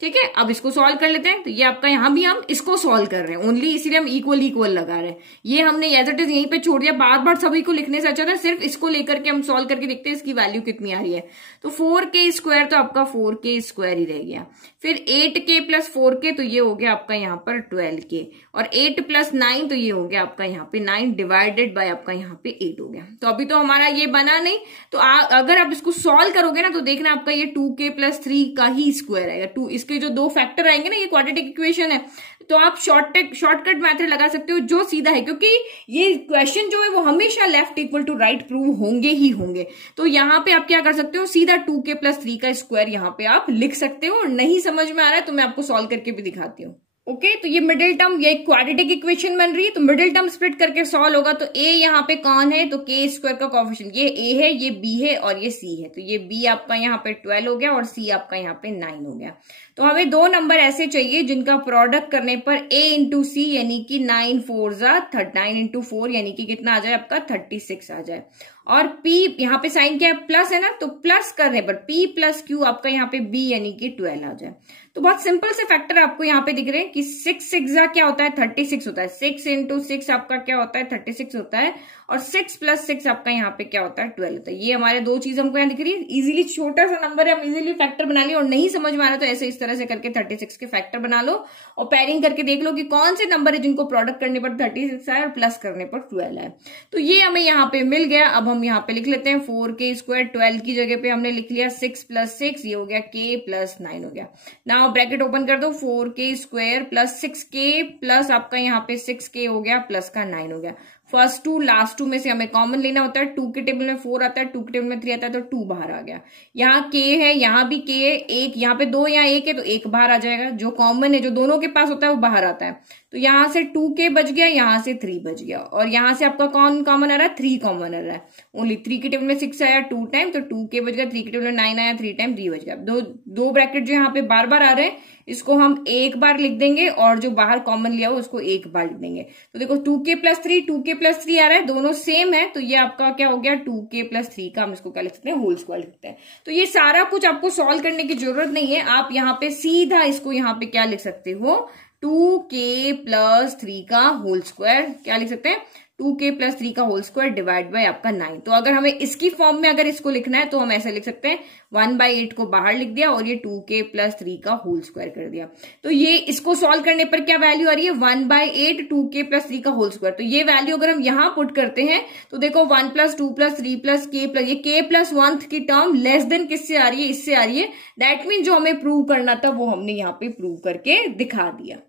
ठीक है, अब इसको सॉल्व कर लेते हैं। तो ये आपका यहाँ भी हम इसको सॉल्व कर रहे हैं ओनली, इसीलिए हम इक्वल इक्वल लगा रहे हैं। ये हमने एज इट इज यहीं पे छोड़ दिया, बार बार सभी को लिखने से अच्छा था सिर्फ इसको लेकर के हम सॉल्व करके देखते हैं इसकी वैल्यू कितनी आ रही है। तो 4k स्क्वायर तो आपका 4k स्क्वायर ही रह गया। फिर 8k प्लस 4k तो ये हो गया आपका यहाँ पर 12k, और 8 प्लस 9 तो ये हो गया आपका यहाँ पे 9 डिवाइडेड बाय आपका यहाँ पे 8 हो गया। तो अभी तो हमारा ये बना नहीं, तो अगर आप इसको सॉल्व करोगे ना तो देखना आपका ये 2k प्लस 3 का ही स्क्वायर आएगा। इसके जो दो फैक्टर आएंगे ना, ये क्वाड्रेटिक इक्वेशन है, तो आप शॉर्टकट मेथड लगा सकते हो जो सीधा है, क्योंकि ये क्वेश्चन जो है वो हमेशा left equal to right prove होंगे ही होंगे। तो यहाँ पे आप क्या कर सकते हो, सीधा 2k प्लस 3 का स्क्वायर यहाँ पे आप लिख सकते हो। और नहीं समझ में आ रहा है तो मैं आपको सॉल्व करके भी दिखाती हूँ। ओके, तो ये मिडिल टर्म, ये क्वाड्रेटिक इक्वेशन बन रही है, तो मिडिल टर्म स्प्लिट करके सॉल्व होगा। तो a यहाँ पे कौन है, तो k स्क्वायर का कोएफिशिएंट, ये a है, ये b है और ये c है। तो ये b आपका यहाँ पे 12 हो गया और c आपका यहाँ पे 9 हो गया। तो हमें दो नंबर ऐसे चाहिए जिनका प्रोडक्ट करने पर a इंटू सी यानी कि 9 4 9 इंटू 4 यानी कि कितना आ जाए आपका 36 आ जाए। और p यहाँ पे साइन क्या है, प्लस है ना, तो प्लस करने पर p प्लस q आपका यहाँ पे b यानी कि 12 आ जाए। तो बहुत सिंपल से फैक्टर आपको यहाँ पे दिख रहे हैं कि 6 6 क्या होता है 36 होता है, 6 इंटू 6 आपका क्या होता है 36 होता है, और 6 प्लस 6 आपका यहाँ पे क्या होता है 12 होता है। ये हमारे दो चीज हमको यहाँ दिख रही है। इजीली छोटा सा नंबर है, हम इजीली फैक्टर बना लिया। और नहीं समझ में आ रहा तो ऐसे इस तरह से करके 36 के फैक्टर बना लो और पेयरिंग करके देख लो कि कौन से नंबर है जिनको प्रोडक्ट करने पर 36 है और प्लस करने पर 12 है। तो ये हमें यहाँ पे मिल गया। अब हम यहाँ पे लिख लेते हैं 4k स्क्वायर, 12 की जगह पे हमने लिख लिया 6 प्लस 6, ये हो गया k प्लस 9 हो गया। नाउ ब्रैकेट ओपन कर दो, 4k square plus 6k plus आपका यहाँ पे 6k हो गया प्लस का 9 हो गया। फर्स्ट टू लास्ट टू में से हमें कॉमन लेना होता है। 2 के टेबल में 4 आता है, 2 के टेबल में 3 आता है, तो 2 बाहर आ गया। यहाँ k है, यहाँ भी k है, एक यहाँ पे 2, यहाँ 1 है, तो 1 बाहर आ जाएगा। जो कॉमन है, जो दोनों के पास होता है वो बाहर आता है। तो यहाँ से 2k बच गया, यहाँ से 3 बच गया, और यहाँ से आपका कौन कॉमन आ रहा है, 3 कॉमन आ रहा है। ओनली 3 के टेबल में 6 आया 2 टाइम, तो 2k बच गया। 3 के टेबल में 9 आया 3 टाइम, 3 बच गया। दो ब्रैकेट जो यहाँ पे बार बार आ रहे हैं इसको हम एक बार लिख देंगे, और जो बाहर कॉमन लिया हो उसको एक बार लिख देंगे। तो देखो 2k प्लस 3 2k प्लस 3 आ रहा है, दोनों सेम है, तो ये आपका क्या हो गया 2k प्लस 3 का हम इसको क्या लिख सकते हैं, होल स्क्वायर लिखते हैं। तो ये सारा कुछ आपको सॉल्व करने की जरूरत नहीं है, आप यहाँ पे सीधा इसको यहाँ पे क्या लिख सकते हो, 2k प्लस 3 का होल स्क्वायर क्या लिख सकते हैं, 2k प्लस 3 का होल स्क्वायर डिवाइड बाय आपका 9। तो अगर हमें इसकी फॉर्म में अगर इसको लिखना है तो हम ऐसे लिख सकते हैं 1/8 को बाहर लिख दिया और ये 2k प्लस 3 का होल स्क्वायर कर दिया। तो ये इसको सॉल्व करने पर क्या वैल्यू आ रही है, 1/8 2k प्लस 3 का होल स्क्वायर। तो ये वैल्यू अगर हम यहां पुट करते हैं तो देखो 1 plus 2 plus 3 plus k plus ये k प्लस 1 की टर्म लेस देन किससे आ रही है, इससे आ रही है। दैट मीन जो हमें प्रूव करना था वो हमने यहाँ पे प्रूव करके दिखा दिया।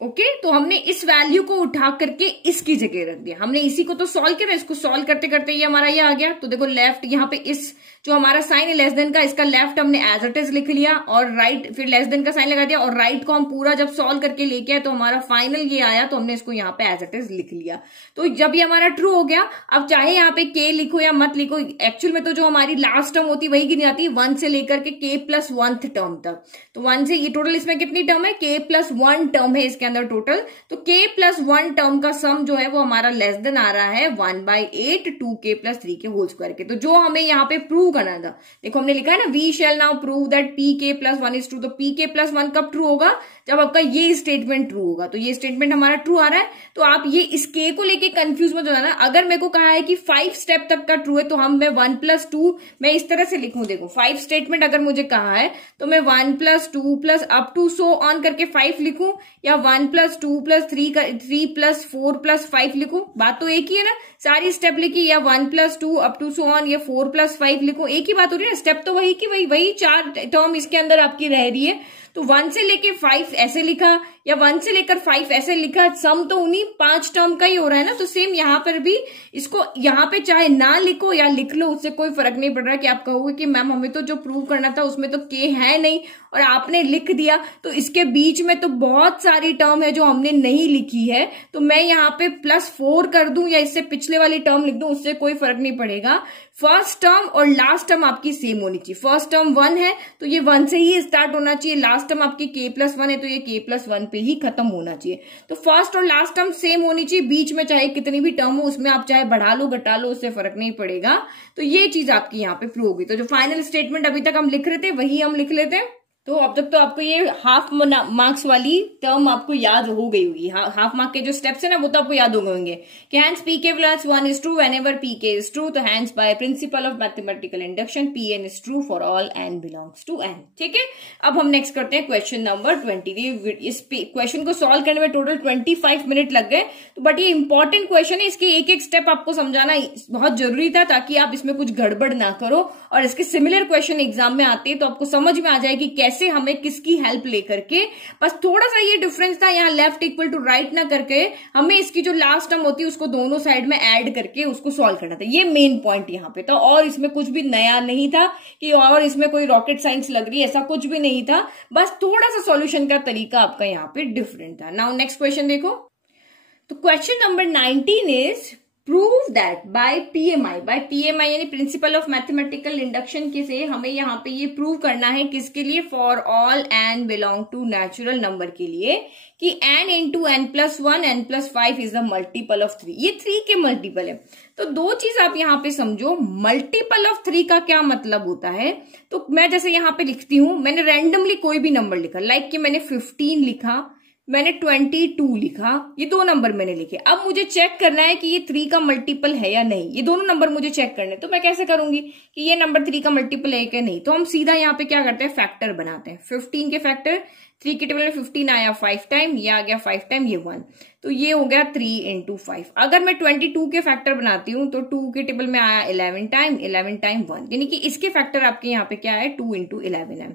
ओके, तो हमने इस वैल्यू को उठा करके इसकी जगह रख दिया। हमने इसी को तो सॉल्व किया, इसको सॉल्व करते करते ये हमारा ये आ गया। तो देखो लेफ्ट यहाँ पे इस जो हमारा साइन है लेस देन का, इसका लेफ्ट हमने एज इट इज लिख लिया, और राइट फिर लेस देन का साइन लगा दिया, और राइट को हम पूरा जब सॉल्व करके लेके आए तो हमारा फाइनल ये आया, तो हमने इसको यहाँ पे एज इट इज लिख लिया। तो जब ये हमारा ट्रू हो गया, अब चाहे यहाँ पे k लिखो या मत लिखो, एक्चुअल में तो जो हमारी लास्ट टर्म होती है वही गिनी जाती है 1 से लेकर के k प्लस 1th टर्म तक। तो 1 से ये टोटल इसमें कितनी टर्म है, k प्लस 1 टर्म है इसके अंदर टोटल। तो k प्लस 1 टर्म का सम जो है वो हमारा लेस देन आ रहा है 1/8 2k प्लस 3 के होल स्क्वायर के। तो जो हमें यहाँ पे प्रूव करना था, देखो हमने लिखा है ना, we shall now prove that pk plus 1 is true. तो pk प्लस 1 कब ट्रू होगा, जब आपका ये स्टेटमेंट ट्रू होगा। तो ये स्टेटमेंट हमारा ट्रू आ रहा है, तो आप ये इस k को लेके कंफ्यूज मत हो जाना। अगर मेरे को कहा है कि 5 स्टेप तक का ट्रू है तो हम मैं 1 प्लस 2 मैं इस तरह से लिखूं। देखो 5 स्टेटमेंट अगर मुझे कहा है तो मैं 1 plus 2 plus up to so on करके 5 लिखूं, या 1 प्लस 2 प्लस 3 प्लस 4 प्लस 5 लिखूं। बात तो एक ही है ना, सारी स्टेप लिखी, या 1 plus 2 up to so on, या 4 प्लस 5 लिखूं, एक ही बात हो रही है ना, स्टेप तो वही की वही 4 टर्म इसके अंदर आपकी रह रही है। तो 1 से लेके 5 ऐसे लिखा या 1 से लेकर 5 ऐसे लिखा, सम तो उन्हीं 5 टर्म का ही हो रहा है ना। तो सेम यहाँ पर भी इसको यहाँ पे चाहे ना लिखो या लिख लो, उससे कोई फर्क नहीं पड़ रहा कि आप कहोगे कि मैम हमें तो जो प्रूव करना था उसमें तो के है नहीं और आपने लिख दिया, तो इसके बीच में तो बहुत सारी टर्म है जो हमने नहीं लिखी है, तो मैं यहाँ पे +4 कर दूं या इससे पिछले वाली टर्म लिख दूं, उससे कोई फर्क नहीं पड़ेगा। फर्स्ट टर्म और लास्ट टर्म आपकी सेम होनी चाहिए। फर्स्ट टर्म 1 है तो ये 1 से ही स्टार्ट होना चाहिए, लास्ट टर्म आपकी k+1 है तो ये k+1 पे ही खत्म होना चाहिए। तो फर्स्ट और लास्ट टर्म सेम होनी चाहिए, बीच में चाहे कितनी भी टर्म हो उसमें आप चाहे बढ़ा लो घटा लो, उससे फर्क नहीं पड़ेगा। तो ये चीज आपकी यहाँ पे प्रूव होगी। तो जो फाइनल स्टेटमेंट अभी तक हम लिख रहे थे वही हम लिख लेते हैं। तो अब तक तो आपको ये हाफ मार्क्स वाली टर्म आपको याद हो गई होगी। हाफ मार्क के जो स्टेप्स है ना वो तो आपको याद हो गए होंगे कि hence pk+1 is true whenever pk is true, तो hence by principle of mathematical induction pn is true for all n belongs to n। ठीक है, अब हम नेक्स्ट करते हैं क्वेश्चन नंबर 20। इस क्वेश्चन को सॉल्व करने में टोटल 25 मिनट लग गए, तो बट ये इंपॉर्टेंट क्वेश्चन है, इसके एक एक स्टेप आपको समझाना बहुत जरूरी था ताकि आप इसमें कुछ गड़बड़ ना करो और इसके सिमिलर क्वेश्चन एग्जाम में आते हैं तो आपको समझ में आ जाए कि कैसे हमें किसकी हेल्प लेकर के, बस थोड़ा सा ये डिफरेंस था, यहाँ लेफ्ट इक्वल टू राइट ना करके हमें इसकी जो लास्ट टर्म होती है उसको दोनों साइड में ऐड करके उसको सॉल्व करना था। ये मेन पॉइंट यहाँ पे था और इसमें कुछ भी नया नहीं था कि और इसमें कोई रॉकेट साइंस लग रही है, ऐसा कुछ भी नहीं था, बस थोड़ा सा सॉल्यूशन का तरीका आपका यहाँ पे डिफरेंट था। नाउ नेक्स्ट क्वेश्चन देखो। तो question number 19 is prove that bye PMI यानी प्रिंसिपल ऑफ मैथमेटिकल इंडक्शन के से हमें यहाँ पे ये प्रूव करना है किसके लिए, for all n belong to natural number के लिए, कि n into n+1 n+5 is the multiple of 3। ये 3 के मल्टीपल है। तो दो चीज आप यहाँ पे समझो, मल्टीपल ऑफ 3 का क्या मतलब होता है। तो मैं जैसे यहाँ पे लिखती हूँ, मैंने रैंडमली कोई भी नंबर लिखा, लाइक कि मैंने 15 लिखा, मैंने 22 लिखा, ये 2 नंबर मैंने लिखे। अब मुझे चेक करना है कि ये 3 का मल्टीपल है या नहीं, ये दोनों नंबर मुझे चेक करने। तो मैं कैसे करूंगी कि ये नंबर 3 का मल्टीपल है क्या नहीं। तो हम सीधा यहाँ पे क्या करते हैं, फैक्टर बनाते हैं। 15 के फैक्टर, 3 के टेबल में 15 आया 5 टाइम, ये आ गया 5 टाइम, ये 1, तो ये हो गया 3 इंटू 5। अगर मैं 22 के फैक्टर बनाती हूँ तो 2 के टेबल में आया 11 टाइम, 11 टाइम 1, यानी कि इसके फैक्टर आपके यहाँ पे क्या है, 2 इंटू 11 है।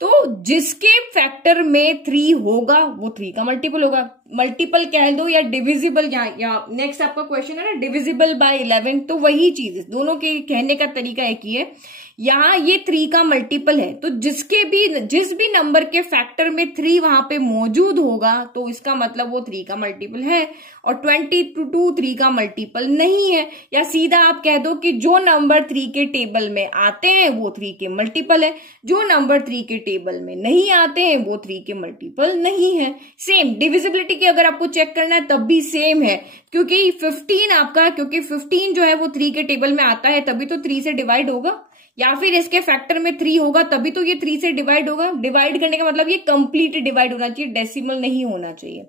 तो जिसके फैक्टर में 3 होगा वो 3 का मल्टीपल होगा। मल्टीपल कह दो या डिविजिबल, या नेक्स्ट आपका क्वेश्चन है ना डिविजिबल बाय 11, तो वही चीज है, दोनों के कहने का तरीका एक ही है। यहाँ ये 3 का मल्टीपल है, तो जिस भी नंबर के फैक्टर में 3 वहां पे मौजूद होगा तो इसका मतलब वो 3 का मल्टीपल है, और 22 3 का मल्टीपल नहीं है। या सीधा आप कह दो कि जो नंबर 3 के टेबल में आते हैं वो 3 के मल्टीपल है, जो नंबर 3 के टेबल में नहीं आते हैं वो 3 के मल्टीपल नहीं है। सेम डिविजिबिलिटी की अगर आपको चेक करना है तब भी सेम है, क्योंकि 15 जो है वो 3 के टेबल में आता है तभी तो 3 से डिवाइड होगा, या फिर इसके फैक्टर में 3 होगा तभी तो ये 3 से डिवाइड होगा। डिवाइड करने का मतलब ये कंप्लीट डिवाइड होना चाहिए, डेसिमल नहीं होना चाहिए।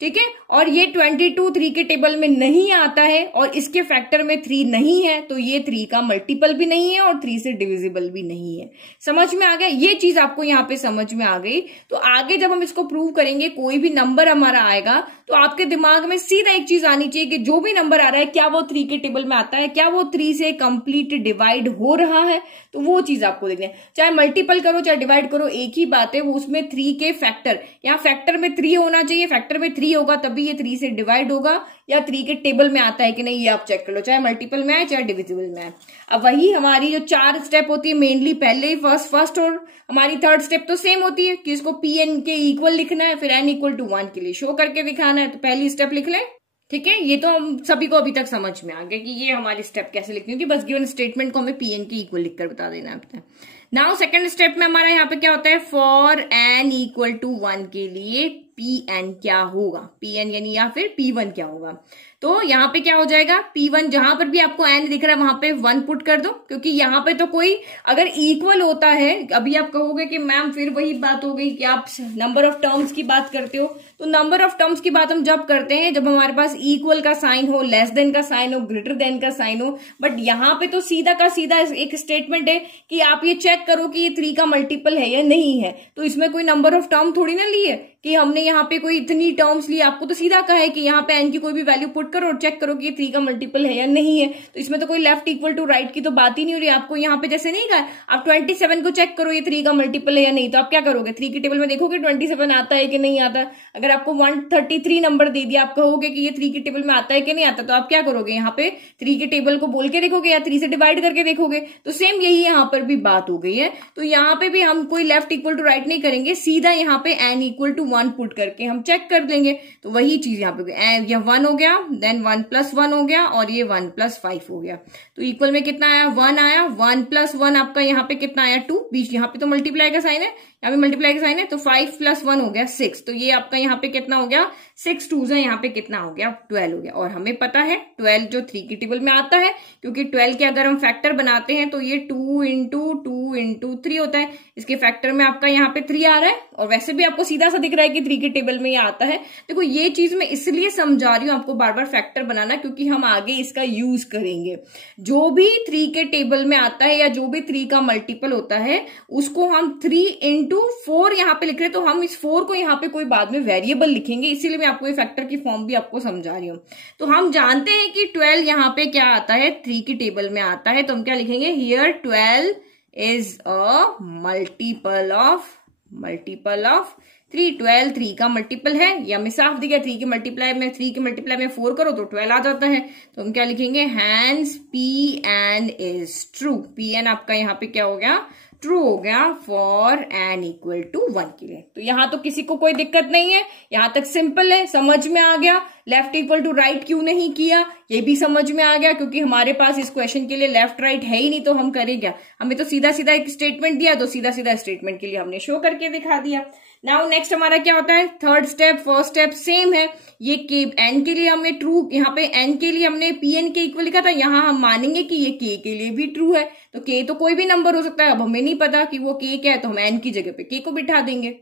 ठीक है, और ये 22 3 के टेबल में नहीं आता है और इसके फैक्टर में 3 नहीं है, तो ये 3 का मल्टीपल भी नहीं है और 3 से डिविजिबल भी नहीं है। समझ में आ गया, ये चीज आपको यहाँ पे समझ में आ गई। तो आगे जब हम इसको प्रूव करेंगे, कोई भी नंबर हमारा आएगा तो आपके दिमाग में सीधा एक चीज आनी चाहिए कि जो भी नंबर आ रहा है क्या वो 3 के टेबल में आता है, क्या वो 3 से कंप्लीट डिवाइड हो रहा है, तो वो चीज आपको देखना है। चाहे मल्टीपल करो चाहे डिवाइड करो, एक ही बात है, वो उसमें 3 के फैक्टर, यहाँ फैक्टर में 3 होना चाहिए, फैक्टर में 3 होगा तभी ये 3 से डिवाइड होगा, या 3 के टेबल में आता है कि नहीं ये आप चेक कर लो, चाहे मल्टीपल में आए चाहे डिविजिबल में आए। अब वही हमारी जो 4 स्टेप होती है मेनली, पहले फर्स्ट और हमारी 3rd स्टेप तो सेम होती है कि इसको pn के इक्वल लिखना है, फिर n इक्वल टू 1 के लिए शो करके दिखाना है। तो पहली स्टेप लिख लें, ठीक है, ये तो हम सभी को अभी तक समझ में आ गया कि ये हमारी स्टेप कैसे लिखनी होगी, बस गिवन स्टेटमेंट को हमें pn के इक्वल लिखकर बता देना है। नाउ सेकंड स्टेप में हमारा यहाँ पे क्या होता है, फॉर n इक्वल टू 1 के लिए pn क्या होगा, pn यानी या फिर p1 क्या होगा। तो यहाँ पे क्या हो जाएगा, p1 जहां पर भी आपको n दिख रहा है वहां पे 1 पुट कर दो, क्योंकि यहाँ पे तो कोई अगर इक्वल होता है, अभी आप कहोगे कि मैम फिर वही बात हो गई कि आप नंबर ऑफ टर्म्स की बात करते हो, तो नंबर ऑफ टर्म्स की बात हम जब करते हैं जब हमारे पास इक्वल का साइन हो, लेस देन का साइन हो, ग्रेटर देन का साइन हो। बट यहाँ पे तो सीधा का सीधा एक स्टेटमेंट है कि आप ये चेक करो कि ये 3 का मल्टीपल है या नहीं है। तो इसमें कोई नंबर ऑफ टर्म थोड़ी ना ली है कि हमने यहाँ पे कोई इतनी टर्म्स ली। आपको तो सीधा कहा है कि यहाँ पे एन की कोई भी वैल्यू पुट करो और चेक करो कि ये 3 का मल्टीपल है या नहीं है। तो इसमें तो कोई लेफ्ट इक्वल टू राइट की तो बात ही नहीं हो रही। आपको यहाँ पे जैसे नहीं कहा आप 27 को चेक करो ये 3 का मल्टीपल है या नहीं, तो आप क्या करोगे, 3 की टेबल में देखोगे 27 आता है कि नहीं आता। अगर आपको 133 नंबर दे दिया, आप कहोगे कि ये 3 की टेबल में आता है कि नहीं आता, तो आप क्या करोगे, यहाँ पे 3 की टेबल को बोल के देखोगे या 3 से डिवाइड करके देखोगे। तो सेम यही यहाँ पर भी बात हो गई है। तो यहाँ पे भी हम कोई लेफ्ट इक्वल टू राइट नहीं करेंगे, सीधा यहाँ पे n इक्वल टू 1 पुट करके हम चेक कर देंगे। तो वही चीज यहाँ पे ये 1 हो गया, देन 1 + 1 हो गया और ये 1 + 5 हो गया। तो इक्वल में कितना आया, 1 आया। 1 + 1 आपका यहाँ पे कितना आया, 2। बीच यहाँ पे तो मल्टीप्लाई का साइन है, यहाँ पे मल्टीप्लाई का साइन है, तो 5 + 1 हो गया 6। तो ये आपका यहाँ पे कितना हो गया, 6 2s है, यहाँ पे कितना हो गया, 12 हो गया। और हमें पता है 12 जो 3 की टेबल में आता है, क्योंकि 12 के अगर हम फैक्टर बनाते हैं तो ये 2 × 2 × 3 होता है। इसके फैक्टर में आपका यहाँ पे 3 आ रहा है और वैसे भी आपको सीधा सा दिख रहा है कि 3 की टेबल में ये आता है। देखो ये चीज मैं इसलिए समझा रही हूँ आपको बार बार फैक्टर बनाना, क्योंकि हम आगे इसका यूज करेंगे। जो भी 3 के टेबल में आता है या जो भी 3 का मल्टीपल होता है उसको हम 3 × 4 यहाँ पे लिख रहे हैं, तो हम इस 4 को यहाँ पे कोई बाद में वेरिएबल लिखेंगे, इसीलिए मैं आपको ये फैक्टर की फॉर्म भी आपको समझा रही हूँ। तो हम जानते हैं कि 12 यहाँ पे क्या आता है, 3 की टेबल में आता है। तो हम क्या लिखेंगे, here 12 is a multiple of 3। 12 3 का मल्टीपल है, या हमें साफ दिया 3 के मल्टीप्लाई में 4 करो तो 12 आ जाता है। तो हम क्या लिखेंगे, hence Pn is true. Pn आपका यहाँ पे क्या हो गया, ट्रू हो गया फॉर n इक्वल टू 1 के लिए। तो यहां तो किसी को कोई दिक्कत नहीं है, यहां तक सिंपल है, समझ में आ गया। लेफ्ट इक्वल टू राइट क्यों नहीं किया ये भी समझ में आ गया, क्योंकि हमारे पास इस क्वेश्चन के लिए लेफ्ट राइट है ही नहीं, तो हम करें क्या, हमें तो सीधा सीधा एक स्टेटमेंट दिया, तो सीधा सीधा स्टेटमेंट के लिए हमने शो करके दिखा दिया। नाउ नेक्स्ट हमारा क्या होता है, third step. First step same है, ये के एन के लिए हमने ट्रू, यहाँ पे एन के लिए हमने Pn के इक्वल लिखा था, यहाँ हम मानेंगे कि ये के लिए भी ट्रू है। तो के तो कोई भी नंबर हो सकता है, अब हमें नहीं पता कि वो के क्या है, तो हम एन की जगह पे के को बिठा देंगे।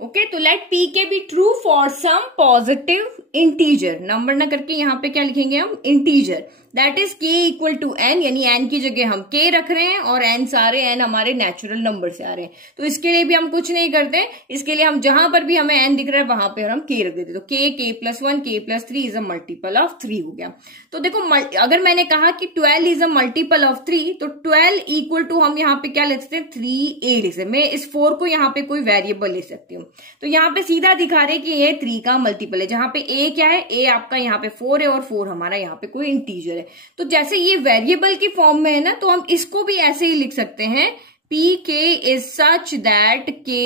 ओके, तो let P K be true for some positive integer. Number ना करके यहाँ पे क्या लिखेंगे हम, integer, that is K equal to N, यानी एन की जगह हम के रख रहे हैं और एन सारे एन हमारे नेचुरल नंबर से आ रहे हैं। तो इसके लिए भी हम कुछ नहीं करते, इसके लिए हम जहां पर भी हमें एन दिख रहा है वहां पर हम के रख देते। तो के + 1 के + 3 इज अ मल्टीपल ऑफ 3 हो गया। तो देखो अगर मैंने कहा कि 12 इज अ मल्टीपल ऑफ 3, तो 12 इक्वल टू हम यहाँ पे क्या लिख सकते हैं, 3a लिख सकते। मैं इस 4 को यहाँ पे कोई वेरिएबल ले सकती हूँ। तो यहाँ पे सीधा दिखा रहे कि ये 3 का मल्टीपल है, जहां पे a क्या है, a आपका यहाँ पे 4 है और 4 हमारा यहाँ पे कोई इंटीजर है। तो जैसे ये वेरिएबल की फॉर्म में है ना, तो हम इसको भी ऐसे ही लिख सकते हैं, pk is such that k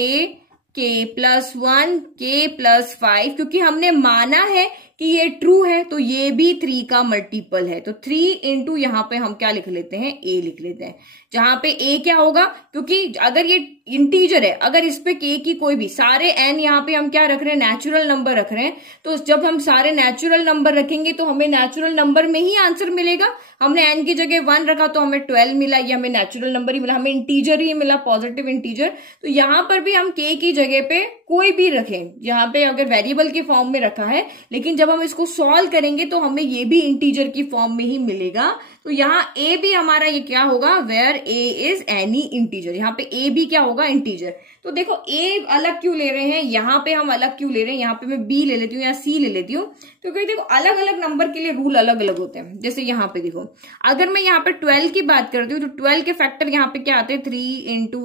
+ 1 k + 5, क्योंकि हमने माना है कि ये ट्रू है, तो ये भी 3 का मल्टीपल है। तो 3 × यहाँ पे हम क्या लिख लेते हैं, a लिख लेते हैं, जहां पे a क्या होगा, क्योंकि अगर ये इंटीजर है, अगर इस पे k की कोई भी सारे n यहाँ पे हम क्या रख रहे हैं, नेचुरल नंबर रख रहे हैं, तो जब हम सारे नेचुरल नंबर रखेंगे तो हमें नेचुरल नंबर में ही आंसर मिलेगा। हमने n की जगह 1 रखा तो हमें 12 मिला, ये हमें नेचुरल नंबर ही मिला, हमें इंटीजर ही मिला, पॉजिटिव इंटीजर। तो यहाँ पर भी हम k की जगह पे कोई भी रखें, यहाँ पे अगर वेरिएबल की फॉर्म में रखा है, लेकिन जब हम इसको सॉल्व करेंगे तो हमें ये भी इंटीजर की फॉर्म में ही मिलेगा। तो यहाँ a भी हमारा ये क्या होगा, where a is any integer, यहाँ पे a भी क्या होगा, इंटीजर। तो देखो a अलग क्यों ले रहे हैं, यहाँ पे हम अलग क्यों ले रहे हैं, यहाँ पे मैं b ले लेती हूँ या c ले लेती हूँ, क्योंकि देखो अलग अलग नंबर के लिए रूल अलग अलग होते हैं। जैसे यहाँ पे देखो, अगर मैं यहाँ पे 12 की बात करती हूँ तो 12 के फैक्टर यहाँ पे क्या आते हैं, 3 ×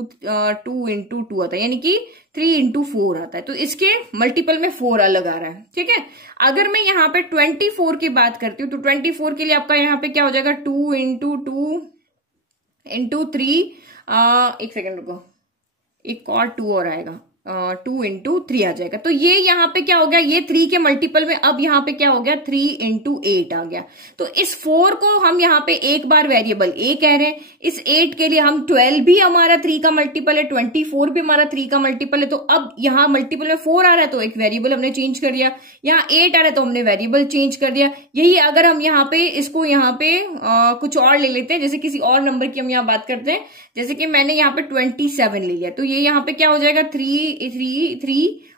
2 × 2 आता है, यानी कि 3 × 4 आता है। तो इसके मल्टीपल में 4 अलग आ रहा है, ठीक है। अगर मैं यहाँ पे 24 की बात करती हूँ तो 24 के लिए आपका यहाँ पे क्या हो जाएगा, 2 × 2 × 3, एक सेकेंड रुको, एक और 2 और आएगा, 2 × 3 आ जाएगा। तो ये यहाँ पे क्या हो गया, ये 3 के मल्टीपल में अब यहाँ पे क्या हो गया, 3 × 8 आ गया। तो इस 4 को हम यहाँ पे एक बार वेरिएबल a कह रहे हैं, इस 8 के लिए हम 12 भी हमारा 3 का मल्टीपल है, 24 भी हमारा 3 का मल्टीपल है। तो अब यहाँ मल्टीपल में 4 आ रहा है तो एक वेरिएबल हमने चेंज कर दिया, यहाँ 8 आ रहा है तो हमने वेरिएबल चेंज कर दिया। यही अगर हम यहाँ पे इसको यहाँ पे कुछ और ले लेते हैं, जैसे किसी और नंबर की हम यहाँ बात करते हैं, जैसे कि मैंने यहाँ पे 27 ले लिया, तो ये यहाँ पे क्या हो जाएगा, 3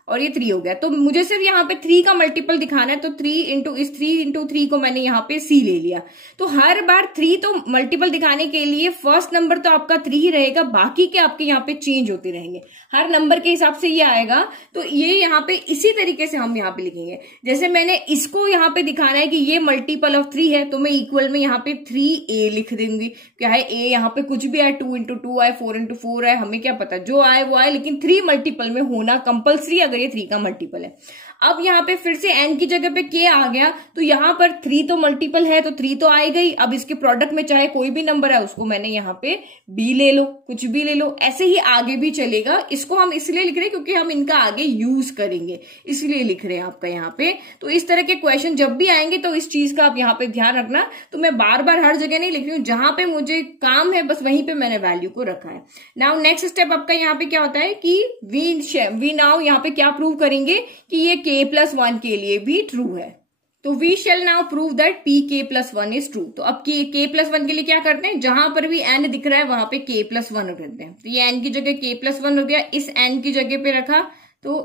और ये 3 हो गया। तो मुझे सिर्फ यहाँ पे 3 का मल्टीपल दिखाना है, तो 3 को मैंने यहाँ पे C ले लिया। तो हर बार 3 तो मल्टीपल दिखाने के लिए फर्स्ट नंबर तो आपका 3 ही रहेगा, बाकी के आपके यहाँ पे चेंज होते रहेंगे, हर नंबर के हिसाब से ये आएगा। तो ये यहाँ पे इसी तरीके से हम यहाँ पे लिखेंगे। जैसे मैंने इसको यहाँ पे दिखाना है कि ये मल्टीपल ऑफ 3 है, तो मैं इक्वल में यहाँ पे 3A लिख दूंगी। क्या है A, यहाँ पे कुछ भी आए, 2 into 2 आए, 4 into 4 आए, हमें क्या पता, जो आए वो आए, लेकिन 3 मल्टीपल में होना कंपलसरी अगर ये 3 का मल्टीपल है। अब यहाँ पे फिर से n की जगह पे k आ गया, तो यहाँ पर 3 तो मल्टीपल है, तो 3 तो आएगा ही। अब इसके प्रोडक्ट में चाहे कोई भी नंबर है, उसको मैंने यहाँ पे b ले लो, कुछ भी ले लो, ऐसे ही आगे भी चलेगा। इसको हम इसलिए लिख रहे हैं क्योंकि हम इनका आगे यूज करेंगे, इसलिए लिख रहे हैं आपका यहाँ पे। तो इस तरह के क्वेश्चन जब भी आएंगे तो इस चीज का आप यहाँ पे ध्यान रखना। तो मैं बार बार हर जगह नहीं लिख रही हूँ, जहां पे मुझे काम है बस वहीं पे मैंने वैल्यू को रखा है। नाउ नेक्स्ट स्टेप आपका यहाँ पे क्या होता है कि वी नाउ यहाँ पे क्या प्रूव करेंगे कि ये k+1 के लिए भी ट्रू है। तो we shall now prove that pk+1 is true. तो अब k+1 के लिए क्या करते हैं, जहां पर भी n दिख रहा है वहां पे k+1 रखते हैं। तो ये n की जगह k+1 हो गया, इस n की जगह पे रखा तो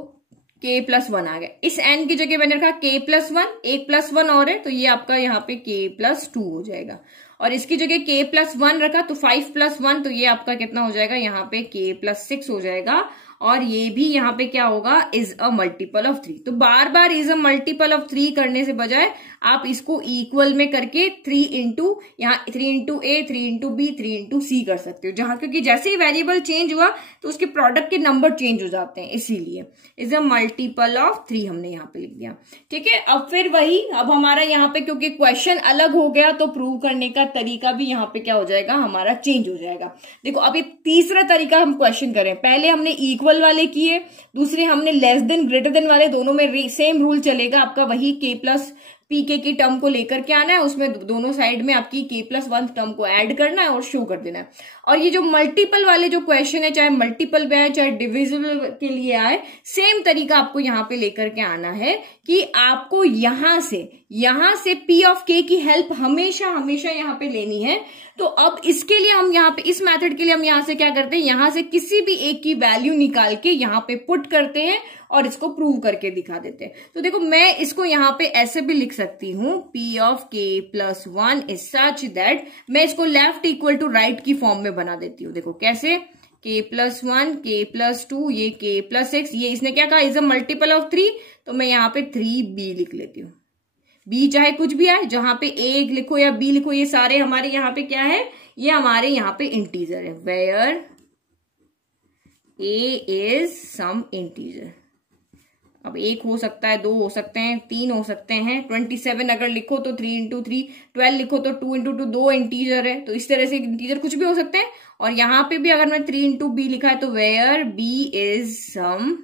k+1 आ गया, इस n की जगह मैंने रखा k+1, एक +1 और है तो ये आपका यहाँ पे k+2 हो जाएगा। और इसकी जगह k+1 रखा तो 5+1, तो ये आपका कितना हो जाएगा, यहाँ पे k+6 हो जाएगा। और ये भी यहाँ पे क्या होगा, इज अ मल्टीपल ऑफ 3। तो बार बार इज अ मल्टीपल ऑफ 3 करने से बजाय आप इसको इक्वल में करके 3 into यहाँ 3 into A, 3 into B, 3 into C कर सकते हो, जहां क्योंकि जैसे ही वेरिएबल चेंज हुआ तो उसके प्रोडक्ट के नंबर चेंज हो जाते हैं, इसीलिए इज अ मल्टीपल ऑफ 3 हमने यहाँ पे लिख दिया। ठीक है, अब फिर वही, अब हमारा यहाँ पे क्योंकि क्वेश्चन अलग हो गया तो प्रूव करने का तरीका भी यहाँ पे क्या हो जाएगा, हमारा चेंज हो जाएगा। देखो अब ये तीसरा तरीका हम क्वेश्चन करें, पहले हमने इक्वल वाले किए, दूसरे हमने लेस देन ग्रेटर देन वाले, दोनों में सेम रूल चलेगा आपका, वही k+pk की टर्म को लेकर के आना है, उसमें दोनों साइड में आपकी k+1 टर्म को ऐड करना है और शो कर देना है। और ये जो मल्टीपल वाले जो क्वेश्चन है, चाहे मल्टीपल में आए चाहे डिविजिबल के लिए आए, सेम तरीका आपको यहाँ पे लेकर के आना है कि आपको यहां से p ऑफ k की हेल्प हमेशा हमेशा यहाँ पे लेनी है। तो अब इसके लिए हम यहाँ पे इस मेथड के लिए हम यहाँ से क्या करते हैं, यहाँ से किसी भी एक की वैल्यू निकाल के यहाँ पे पुट करते हैं और इसको प्रूव करके दिखा देते हैं। तो देखो मैं इसको यहाँ पे ऐसे भी लिख सकती हूँ, p of k+1 is such that, मैं इसको लेफ्ट इक्वल टू राइट की फॉर्म में बना देती हूँ। देखो कैसे, k+1, k+2, ये k+6, ये इसने क्या कहा, इज अ मल्टीपल ऑफ 3, तो मैं यहाँ पे 3b लिख लेती हूँ। b चाहे कुछ भी आए, जहां पे a लिखो या b लिखो, ये सारे हमारे यहाँ पे क्या है, ये हमारे यहाँ पे इंटीजर है, where a is some integer. अब 1 हो सकता है, 2 हो सकते हैं, 3 हो सकते हैं, 27 अगर लिखो तो 3 into 3, 12 लिखो तो 2 into 2, 2 इंटीजर है, तो इस तरह से इंटीजर कुछ भी हो सकते हैं। और यहाँ पे भी अगर मैं 3 into b लिखा है तो where b is some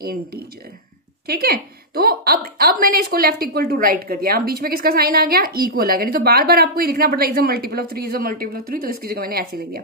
integer. ठीक है, तो अब मैंने इसको लेफ्ट इक्वल टू राइट कर दिया, बीच में किसका साइन आ गया, इक्वल आ गया, नहीं तो बार बार आपको ये लिखना पड़ता है is a multiple of 3, is a multiple of 3, तो इसकी जगह मैंने ऐसे लिख दिया।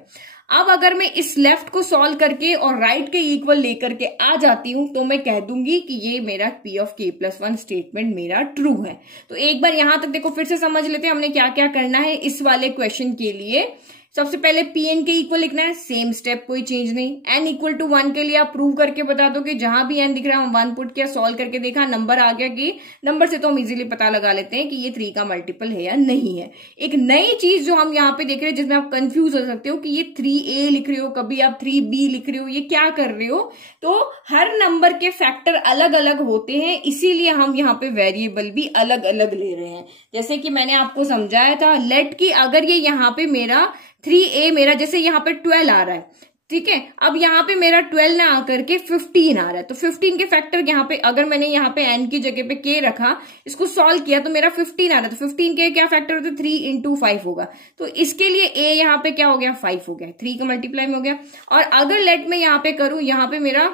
अब अगर मैं इस लेफ्ट को सॉल्व करके और राइट के इक्वल लेकर के आ जाती हूं तो मैं कह दूंगी कि ये मेरा p ऑफ k+1 स्टेटमेंट मेरा ट्रू है। तो एक बार यहां तक देखो, फिर से समझ लेते हैं हमने क्या क्या करना है इस वाले क्वेश्चन के लिए। सबसे पहले pn के इक्वल लिखना है, सेम स्टेप, कोई चेंज नहीं। n इक्वल टू 1 के लिए आप प्रूव करके बता दो कि जहां भी n दिख रहा है हम 1 पुट किया, सॉल्व करके देखा, नंबर आ गया कि नंबर से तो हम इजीली पता लगा लेते हैं कि ये 3 का मल्टीपल है या नहीं है। एक नई चीज जो हम यहाँ पे देख रहे हैं जिसमें आप कंफ्यूज हो सकते हो कि ये 3a लिख रहे हो, कभी आप 3b लिख रहे हो, ये क्या कर रहे हो, तो हर नंबर के फैक्टर अलग अलग होते हैं, इसीलिए हम यहाँ पे वेरिएबल भी अलग अलग ले रहे हैं। जैसे कि मैंने आपको समझाया था, लेट की अगर ये यहाँ पे मेरा 3a मेरा जैसे यहाँ पे 12 आ रहा है, ठीक है, अब यहाँ पे मेरा 12 ना आकर के 15 आ रहा है, तो 15 के फैक्टर यहाँ पे अगर मैंने यहाँ पे n की जगह पे k रखा, इसको सॉल्व किया तो मेरा 15 आ रहा है, तो 15 के क्या फैक्टर होते हैं, 3 into 5 होगा, तो इसके लिए a यहाँ पे क्या हो गया, 5 हो गया, 3 का मल्टीप्लाई में हो गया। और अगर लेट में यहाँ पे करूं, यहाँ पे मेरा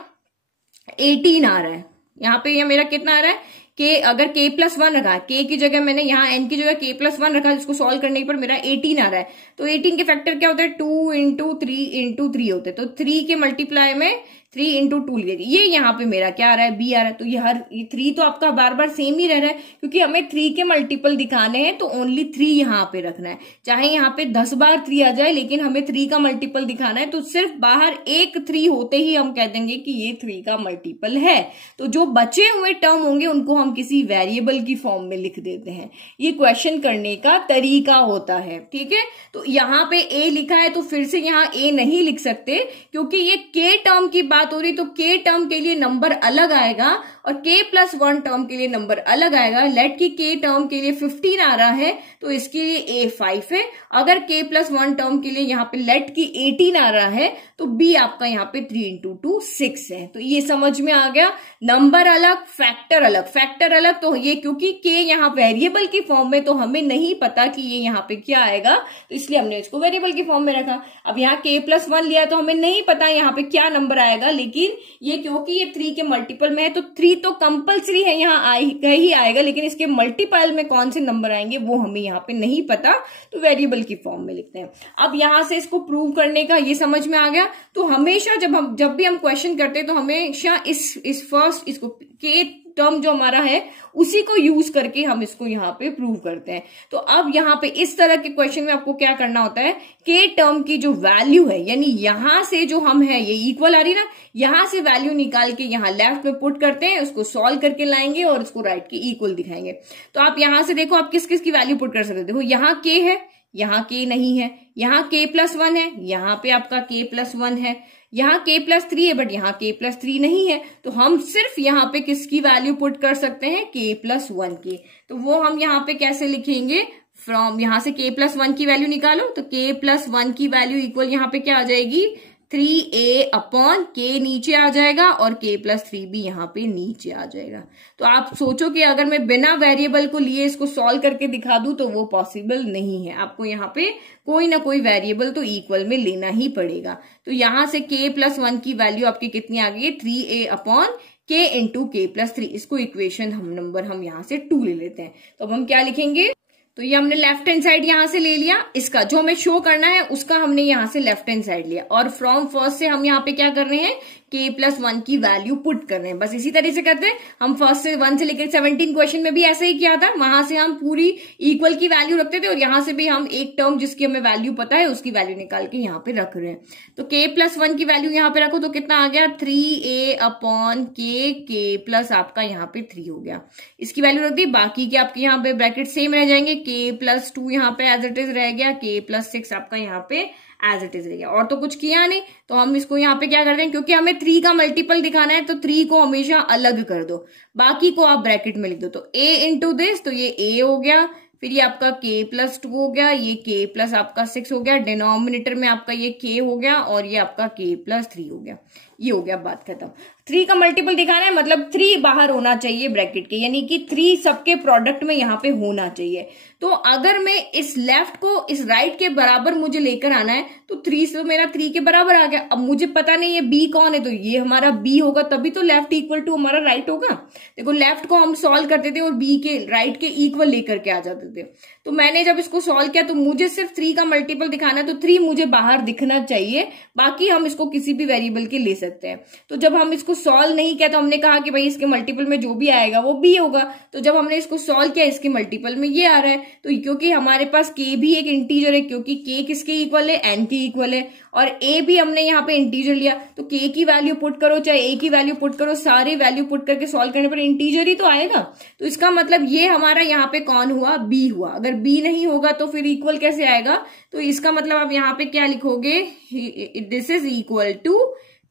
18 आ रहा है, यहाँ पे मेरा कितना आ रहा है, अगर k+1 रखा, k की जगह मैंने यहाँ n की जगह k+1 रखा, जिसको सॉल्व करने पर मेरा 18 आ रहा है, तो 18 के फैक्टर क्या होते हैं, 2 into 3 into 3 होते हैं, तो 3 के मल्टीप्लाई में 3 इंटू 2 लिखेंगे। ये यहाँ पे मेरा क्या आ रहा है, बी आ रहा है। तो ये 3 तो आपका बार बार सेम ही रह रहा है, क्योंकि हमें 3 के मल्टीपल दिखाने हैं तो ओनली 3 यहाँ पे रखना है। चाहे यहाँ पे 10 बार 3 आ जाए, लेकिन हमें 3 का मल्टीपल दिखाना है, तो सिर्फ बाहर एक 3 होते ही हम कह देंगे कि ये 3 का मल्टीपल है। तो जो बचे हुए टर्म होंगे उनको हम किसी वेरिएबल की फॉर्म में लिख देते हैं। ये क्वेश्चन करने का तरीका होता है, ठीक है। तो यहाँ पे ए लिखा है तो फिर से यहाँ ए नहीं लिख सकते, क्योंकि ये के टर्म की बात हो रही, तो के टर्म के लिए नंबर अलग आएगा और k प्लस 1 टर्म के लिए नंबर अलग आएगा। लेट की k टर्म के लिए 15 आ रहा है तो इसके लिए a 5 है। अगर k प्लस 1 टर्म के लिए यहाँ पे लेट की 18 आ रहा है तो b आपका यहाँ पे 3 इंटू 2 6 है। तो ये समझ में आ गया, नंबर अलग फैक्टर अलग। फैक्टर अलग तो ये क्योंकि k यहाँ वेरिएबल की फॉर्म में, तो हमें नहीं पता कि ये यहाँ पे क्या आएगा, तो इसलिए हमने इसको वेरिएबल की फॉर्म में रखा। अब यहाँ k प्लस 1 लिया तो हमें नहीं पता यहाँ पे क्या नंबर आएगा, लेकिन ये क्योंकि ये 3 के मल्टीपल में है तो 3 तो कंपलसरी है, यहाँ ही आएगा, लेकिन इसके मल्टीपल में कौन से नंबर आएंगे वो हमें यहाँ पे नहीं पता, तो वेरिएबल की फॉर्म में लिखते हैं। अब यहां से इसको प्रूव करने का ये समझ में आ गया। तो हमेशा जब भी हम क्वेश्चन करते हैं तो हमेशा इसको के टर्म जो हमारा है उसी को यूज करके हम इसको यहाँ पे प्रूव करते हैं। तो अब यहाँ पे इस तरह के क्वेश्चन में आपको क्या करना होता है, के टर्म की जो वैल्यू है, यानी यहां से जो हम है ये इक्वल आ रही ना, यहां से वैल्यू निकाल के यहाँ लेफ्ट में पुट करते हैं, उसको सॉल्व करके लाएंगे और उसको राइट के इक्वल दिखाएंगे। तो आप यहां से देखो आप किस किस की वैल्यू पुट कर सकते हो। देखो यहाँ के है, यहाँ k नहीं है, यहाँ k प्लस 1 है, यहाँ पे आपका k प्लस 1 है, यहाँ k प्लस 3 है, बट यहाँ k प्लस 3 नहीं है। तो हम सिर्फ यहाँ पे किसकी वैल्यू पुट कर सकते हैं, k प्लस 1 की। तो वो हम यहाँ पे कैसे लिखेंगे, फ्रॉम यहाँ से k प्लस 1 की वैल्यू निकालो, तो k प्लस 1 की वैल्यू इक्वल यहाँ पे क्या आ जाएगी, 3a अपॉन k नीचे आ जाएगा और k प्लस 3 भी यहाँ पे नीचे आ जाएगा। तो आप सोचो कि अगर मैं बिना वेरिएबल को लिए इसको सॉल्व करके दिखा दूं तो वो पॉसिबल नहीं है, आपको यहाँ पे कोई ना कोई वेरिएबल तो इक्वल में लेना ही पड़ेगा। तो यहां से k प्लस 1 की वैल्यू आपकी कितनी आ गई है, 3a upon k into k plus 3। इसको इक्वेशन हम यहाँ से 2 ले लेते हैं। तो अब हम क्या लिखेंगे, तो ये हमने लेफ्ट हैंड साइड यहां से ले लिया, इसका जो हमें शो करना है उसका हमने यहां से लेफ्ट हैंड साइड लिया, और फ्रॉम फर्स्ट से हम यहाँ पे क्या कर रहे हैं, k प्लस 1 की वैल्यू पुट कर रहे हैं। बस इसी तरह से करते हैं हम, फर्स्ट से 1 से लेकर 17 क्वेश्चन में भी ऐसे ही किया था। वहां से हम पूरी इक्वल की वैल्यू रखते थे और यहां से भी हम एक टर्म जिसकी हमें वैल्यू पता है उसकी वैल्यू निकाल के यहाँ पे रख रहे हैं। तो k प्लस 1 की वैल्यू यहाँ पे रखो तो कितना आ गया, 3a अपॉन k प्लस आपका यहाँ पे 3 हो गया, इसकी वैल्यू रख दी। बाकी के आपके यहाँ पे ब्रैकेट सेम रह जाएंगे, k प्लस 2 यहाँ पे एज इट इज रह गया, k प्लस 6 आपका यहाँ पे एज इट इज रह गया, और तो कुछ किया नहीं। तो हम इसको यहाँ पे क्या करते हैं, क्योंकि हमें 3 का मल्टीपल दिखाना है तो 3 को हमेशा अलग कर दो, बाकी को आप ब्रैकेट में लिख दो। तो a इंटू दिस, तो ये a हो गया, फिर ये आपका k प्लस 2 हो गया, ये k प्लस आपका 6 हो गया, डिनोमिनेटर में आपका ये k हो गया और ये आपका k प्लस 3 हो गया। ये हो गया, बात खत्म। 3 का मल्टीपल दिखाना है मतलब 3 बाहर होना चाहिए ब्रैकेट के, यानी कि 3 सबके प्रोडक्ट में यहाँ पे होना चाहिए। तो अगर मैं इस लेफ्ट को इस राइट के बराबर मुझे लेकर आना है तो 3 से मेरा 3 के बराबर आ गया। अब मुझे पता नहीं ये b कौन है, तो ये हमारा b होगा, तभी तो लेफ्ट इक्वल टू हमारा राइट होगा। देखो लेफ्ट को हम सॉल्व करते थे और b के राइट के इक्वल लेकर के आ जाते थे। तो मैंने जब इसको सॉल्व किया तो मुझे सिर्फ 3 का मल्टीपल दिखाना है, तो 3 मुझे बाहर दिखना चाहिए, बाकी हम इसको किसी भी वेरिएबल के ले सकते हैं। तो जब हम इसको सॉल्व नहीं किया तो हमने कहा कि भाई इसके मल्टीपल में जो भी आएगा वो b होगा। तो जब हमने इसको सॉल्व किया इसके मल्टीपल में ये आ रहा है, तो क्योंकि हमारे पास k भी एक इंटीजर है, क्योंकि k किसके इक्वल है, n के इक्वल है, और a भी हमने यहाँ पे इंटीजर लिया, तो k की वैल्यू पुट करो चाहे a की वैल्यू पुट करो, सारे वैल्यू पुट करके सॉल्व करने पर इंटीजर ही तो आएगा। तो इसका मतलब ये हमारा यहाँ पे कौन हुआ, b हुआ। अगर b नहीं होगा तो फिर इक्वल कैसे आएगा, तो इसका मतलब आप यहाँ पे क्या लिखोगे, this is equal to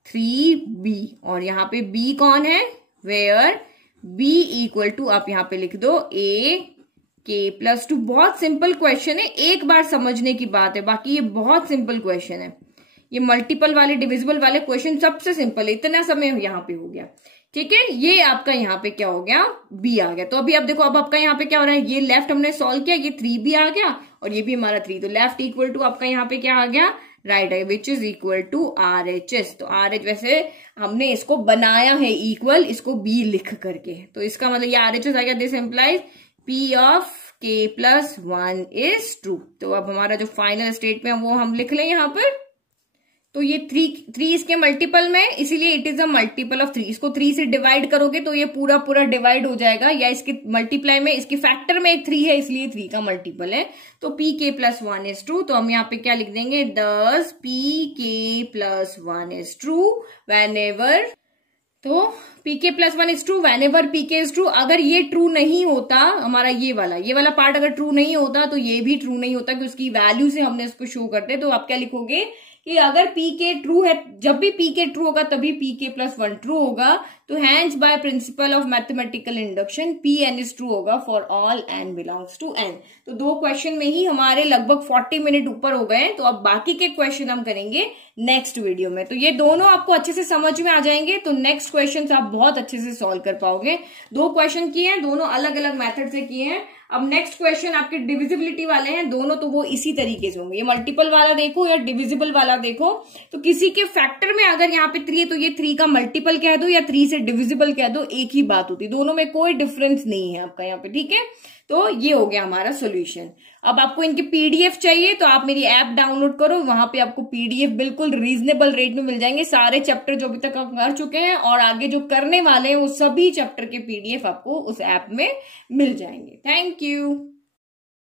3b, और यहाँ पे b कौन है, वेयर b इक्वल टू आप यहाँ पे लिख दो a k प्लस 2। बहुत सिंपल क्वेश्चन है, एक बार समझने की बात है, बाकी ये बहुत सिंपल क्वेश्चन है। ये मल्टीपल वाले डिविजिबल वाले क्वेश्चन सबसे सिंपल है, इतना समय यहाँ पे हो गया, ठीक है। ये आपका यहाँ पे क्या हो गया, b आ गया। तो अभी आप देखो अब आपका यहाँ पे क्या हो रहा है, ये लेफ्ट हमने सॉल्व किया, ये 3b आ गया और ये भी हमारा 3, तो लेफ्ट इक्वल टू आपका यहाँ पे क्या आ गया, राइट है, which is equal to RHS। तो RH वैसे हमने इसको बनाया है इक्वल, इसको b लिख करके, तो इसका मतलब ये RHS आ गया, this implies P of k plus 1 is true. तो अब हमारा जो फाइनल स्टेटमेंट है वो हम लिख लें यहाँ पर, तो ये थ्री इसके मल्टीपल में, इसीलिए it is a multiple of 3। इसको 3 से डिवाइड करोगे तो ये पूरा पूरा डिवाइड हो जाएगा, या इसके मल्टीप्लाई में इसके फैक्टर में 3 है, इसलिए 3 का मल्टीपल है। तो pk+1 इज ट्रू। तो हम यहाँ पे क्या लिख देंगे, दस pk+1 इज ट्रू व्हेनेवर, तो pk+1 is true whenever pk is true. अगर ये ट्रू नहीं होता, हमारा ये वाला पार्ट अगर ट्रू नहीं होता तो ये भी ट्रू नहीं होता, कि उसकी वैल्यू से हमने इसको शो करते। तो आप क्या लिखोगे कि अगर pk ट्रू है, जब भी pk ट्रू होगा तभी pk+1 ट्रू होगा। तो hence by principle of mathematical induction pn is true होगा for all n belongs to n। तो 2 क्वेश्चन में ही हमारे लगभग 40 मिनट ऊपर हो गए। तो अब बाकी के क्वेश्चन हम करेंगे नेक्स्ट वीडियो में। तो ये दोनों आपको अच्छे से समझ में आ जाएंगे, तो नेक्स्ट क्वेश्चन आप बहुत अच्छे से सॉल्व कर पाओगे। 2 क्वेश्चन किए हैं, दोनों अलग अलग मेथड से किए हैं। अब नेक्स्ट क्वेश्चन आपके डिविजिबिलिटी वाले हैं दोनों, तो वो इसी तरीके से होंगे। ये मल्टीपल वाला देखो या डिविजिबल वाला देखो, तो किसी के फैक्टर में अगर यहाँ पे 3 है तो ये 3 का मल्टीपल कह दो या 3 से डिविजिबल कह दो, एक ही बात होती है, दोनों में कोई डिफरेंस नहीं है आपका यहाँ पे, ठीक है। तो ये हो गया हमारा सॉल्यूशन। अब आपको इनके पीडीएफ चाहिए तो आप मेरी ऐप डाउनलोड करो, वहां पे आपको पीडीएफ बिल्कुल रीजनेबल रेट में मिल जाएंगे। सारे चैप्टर जो अभी तक आप कर चुके हैं और आगे जो करने वाले हैं वो सभी चैप्टर के पीडीएफ आपको उस ऐप में मिल जाएंगे। Thank you.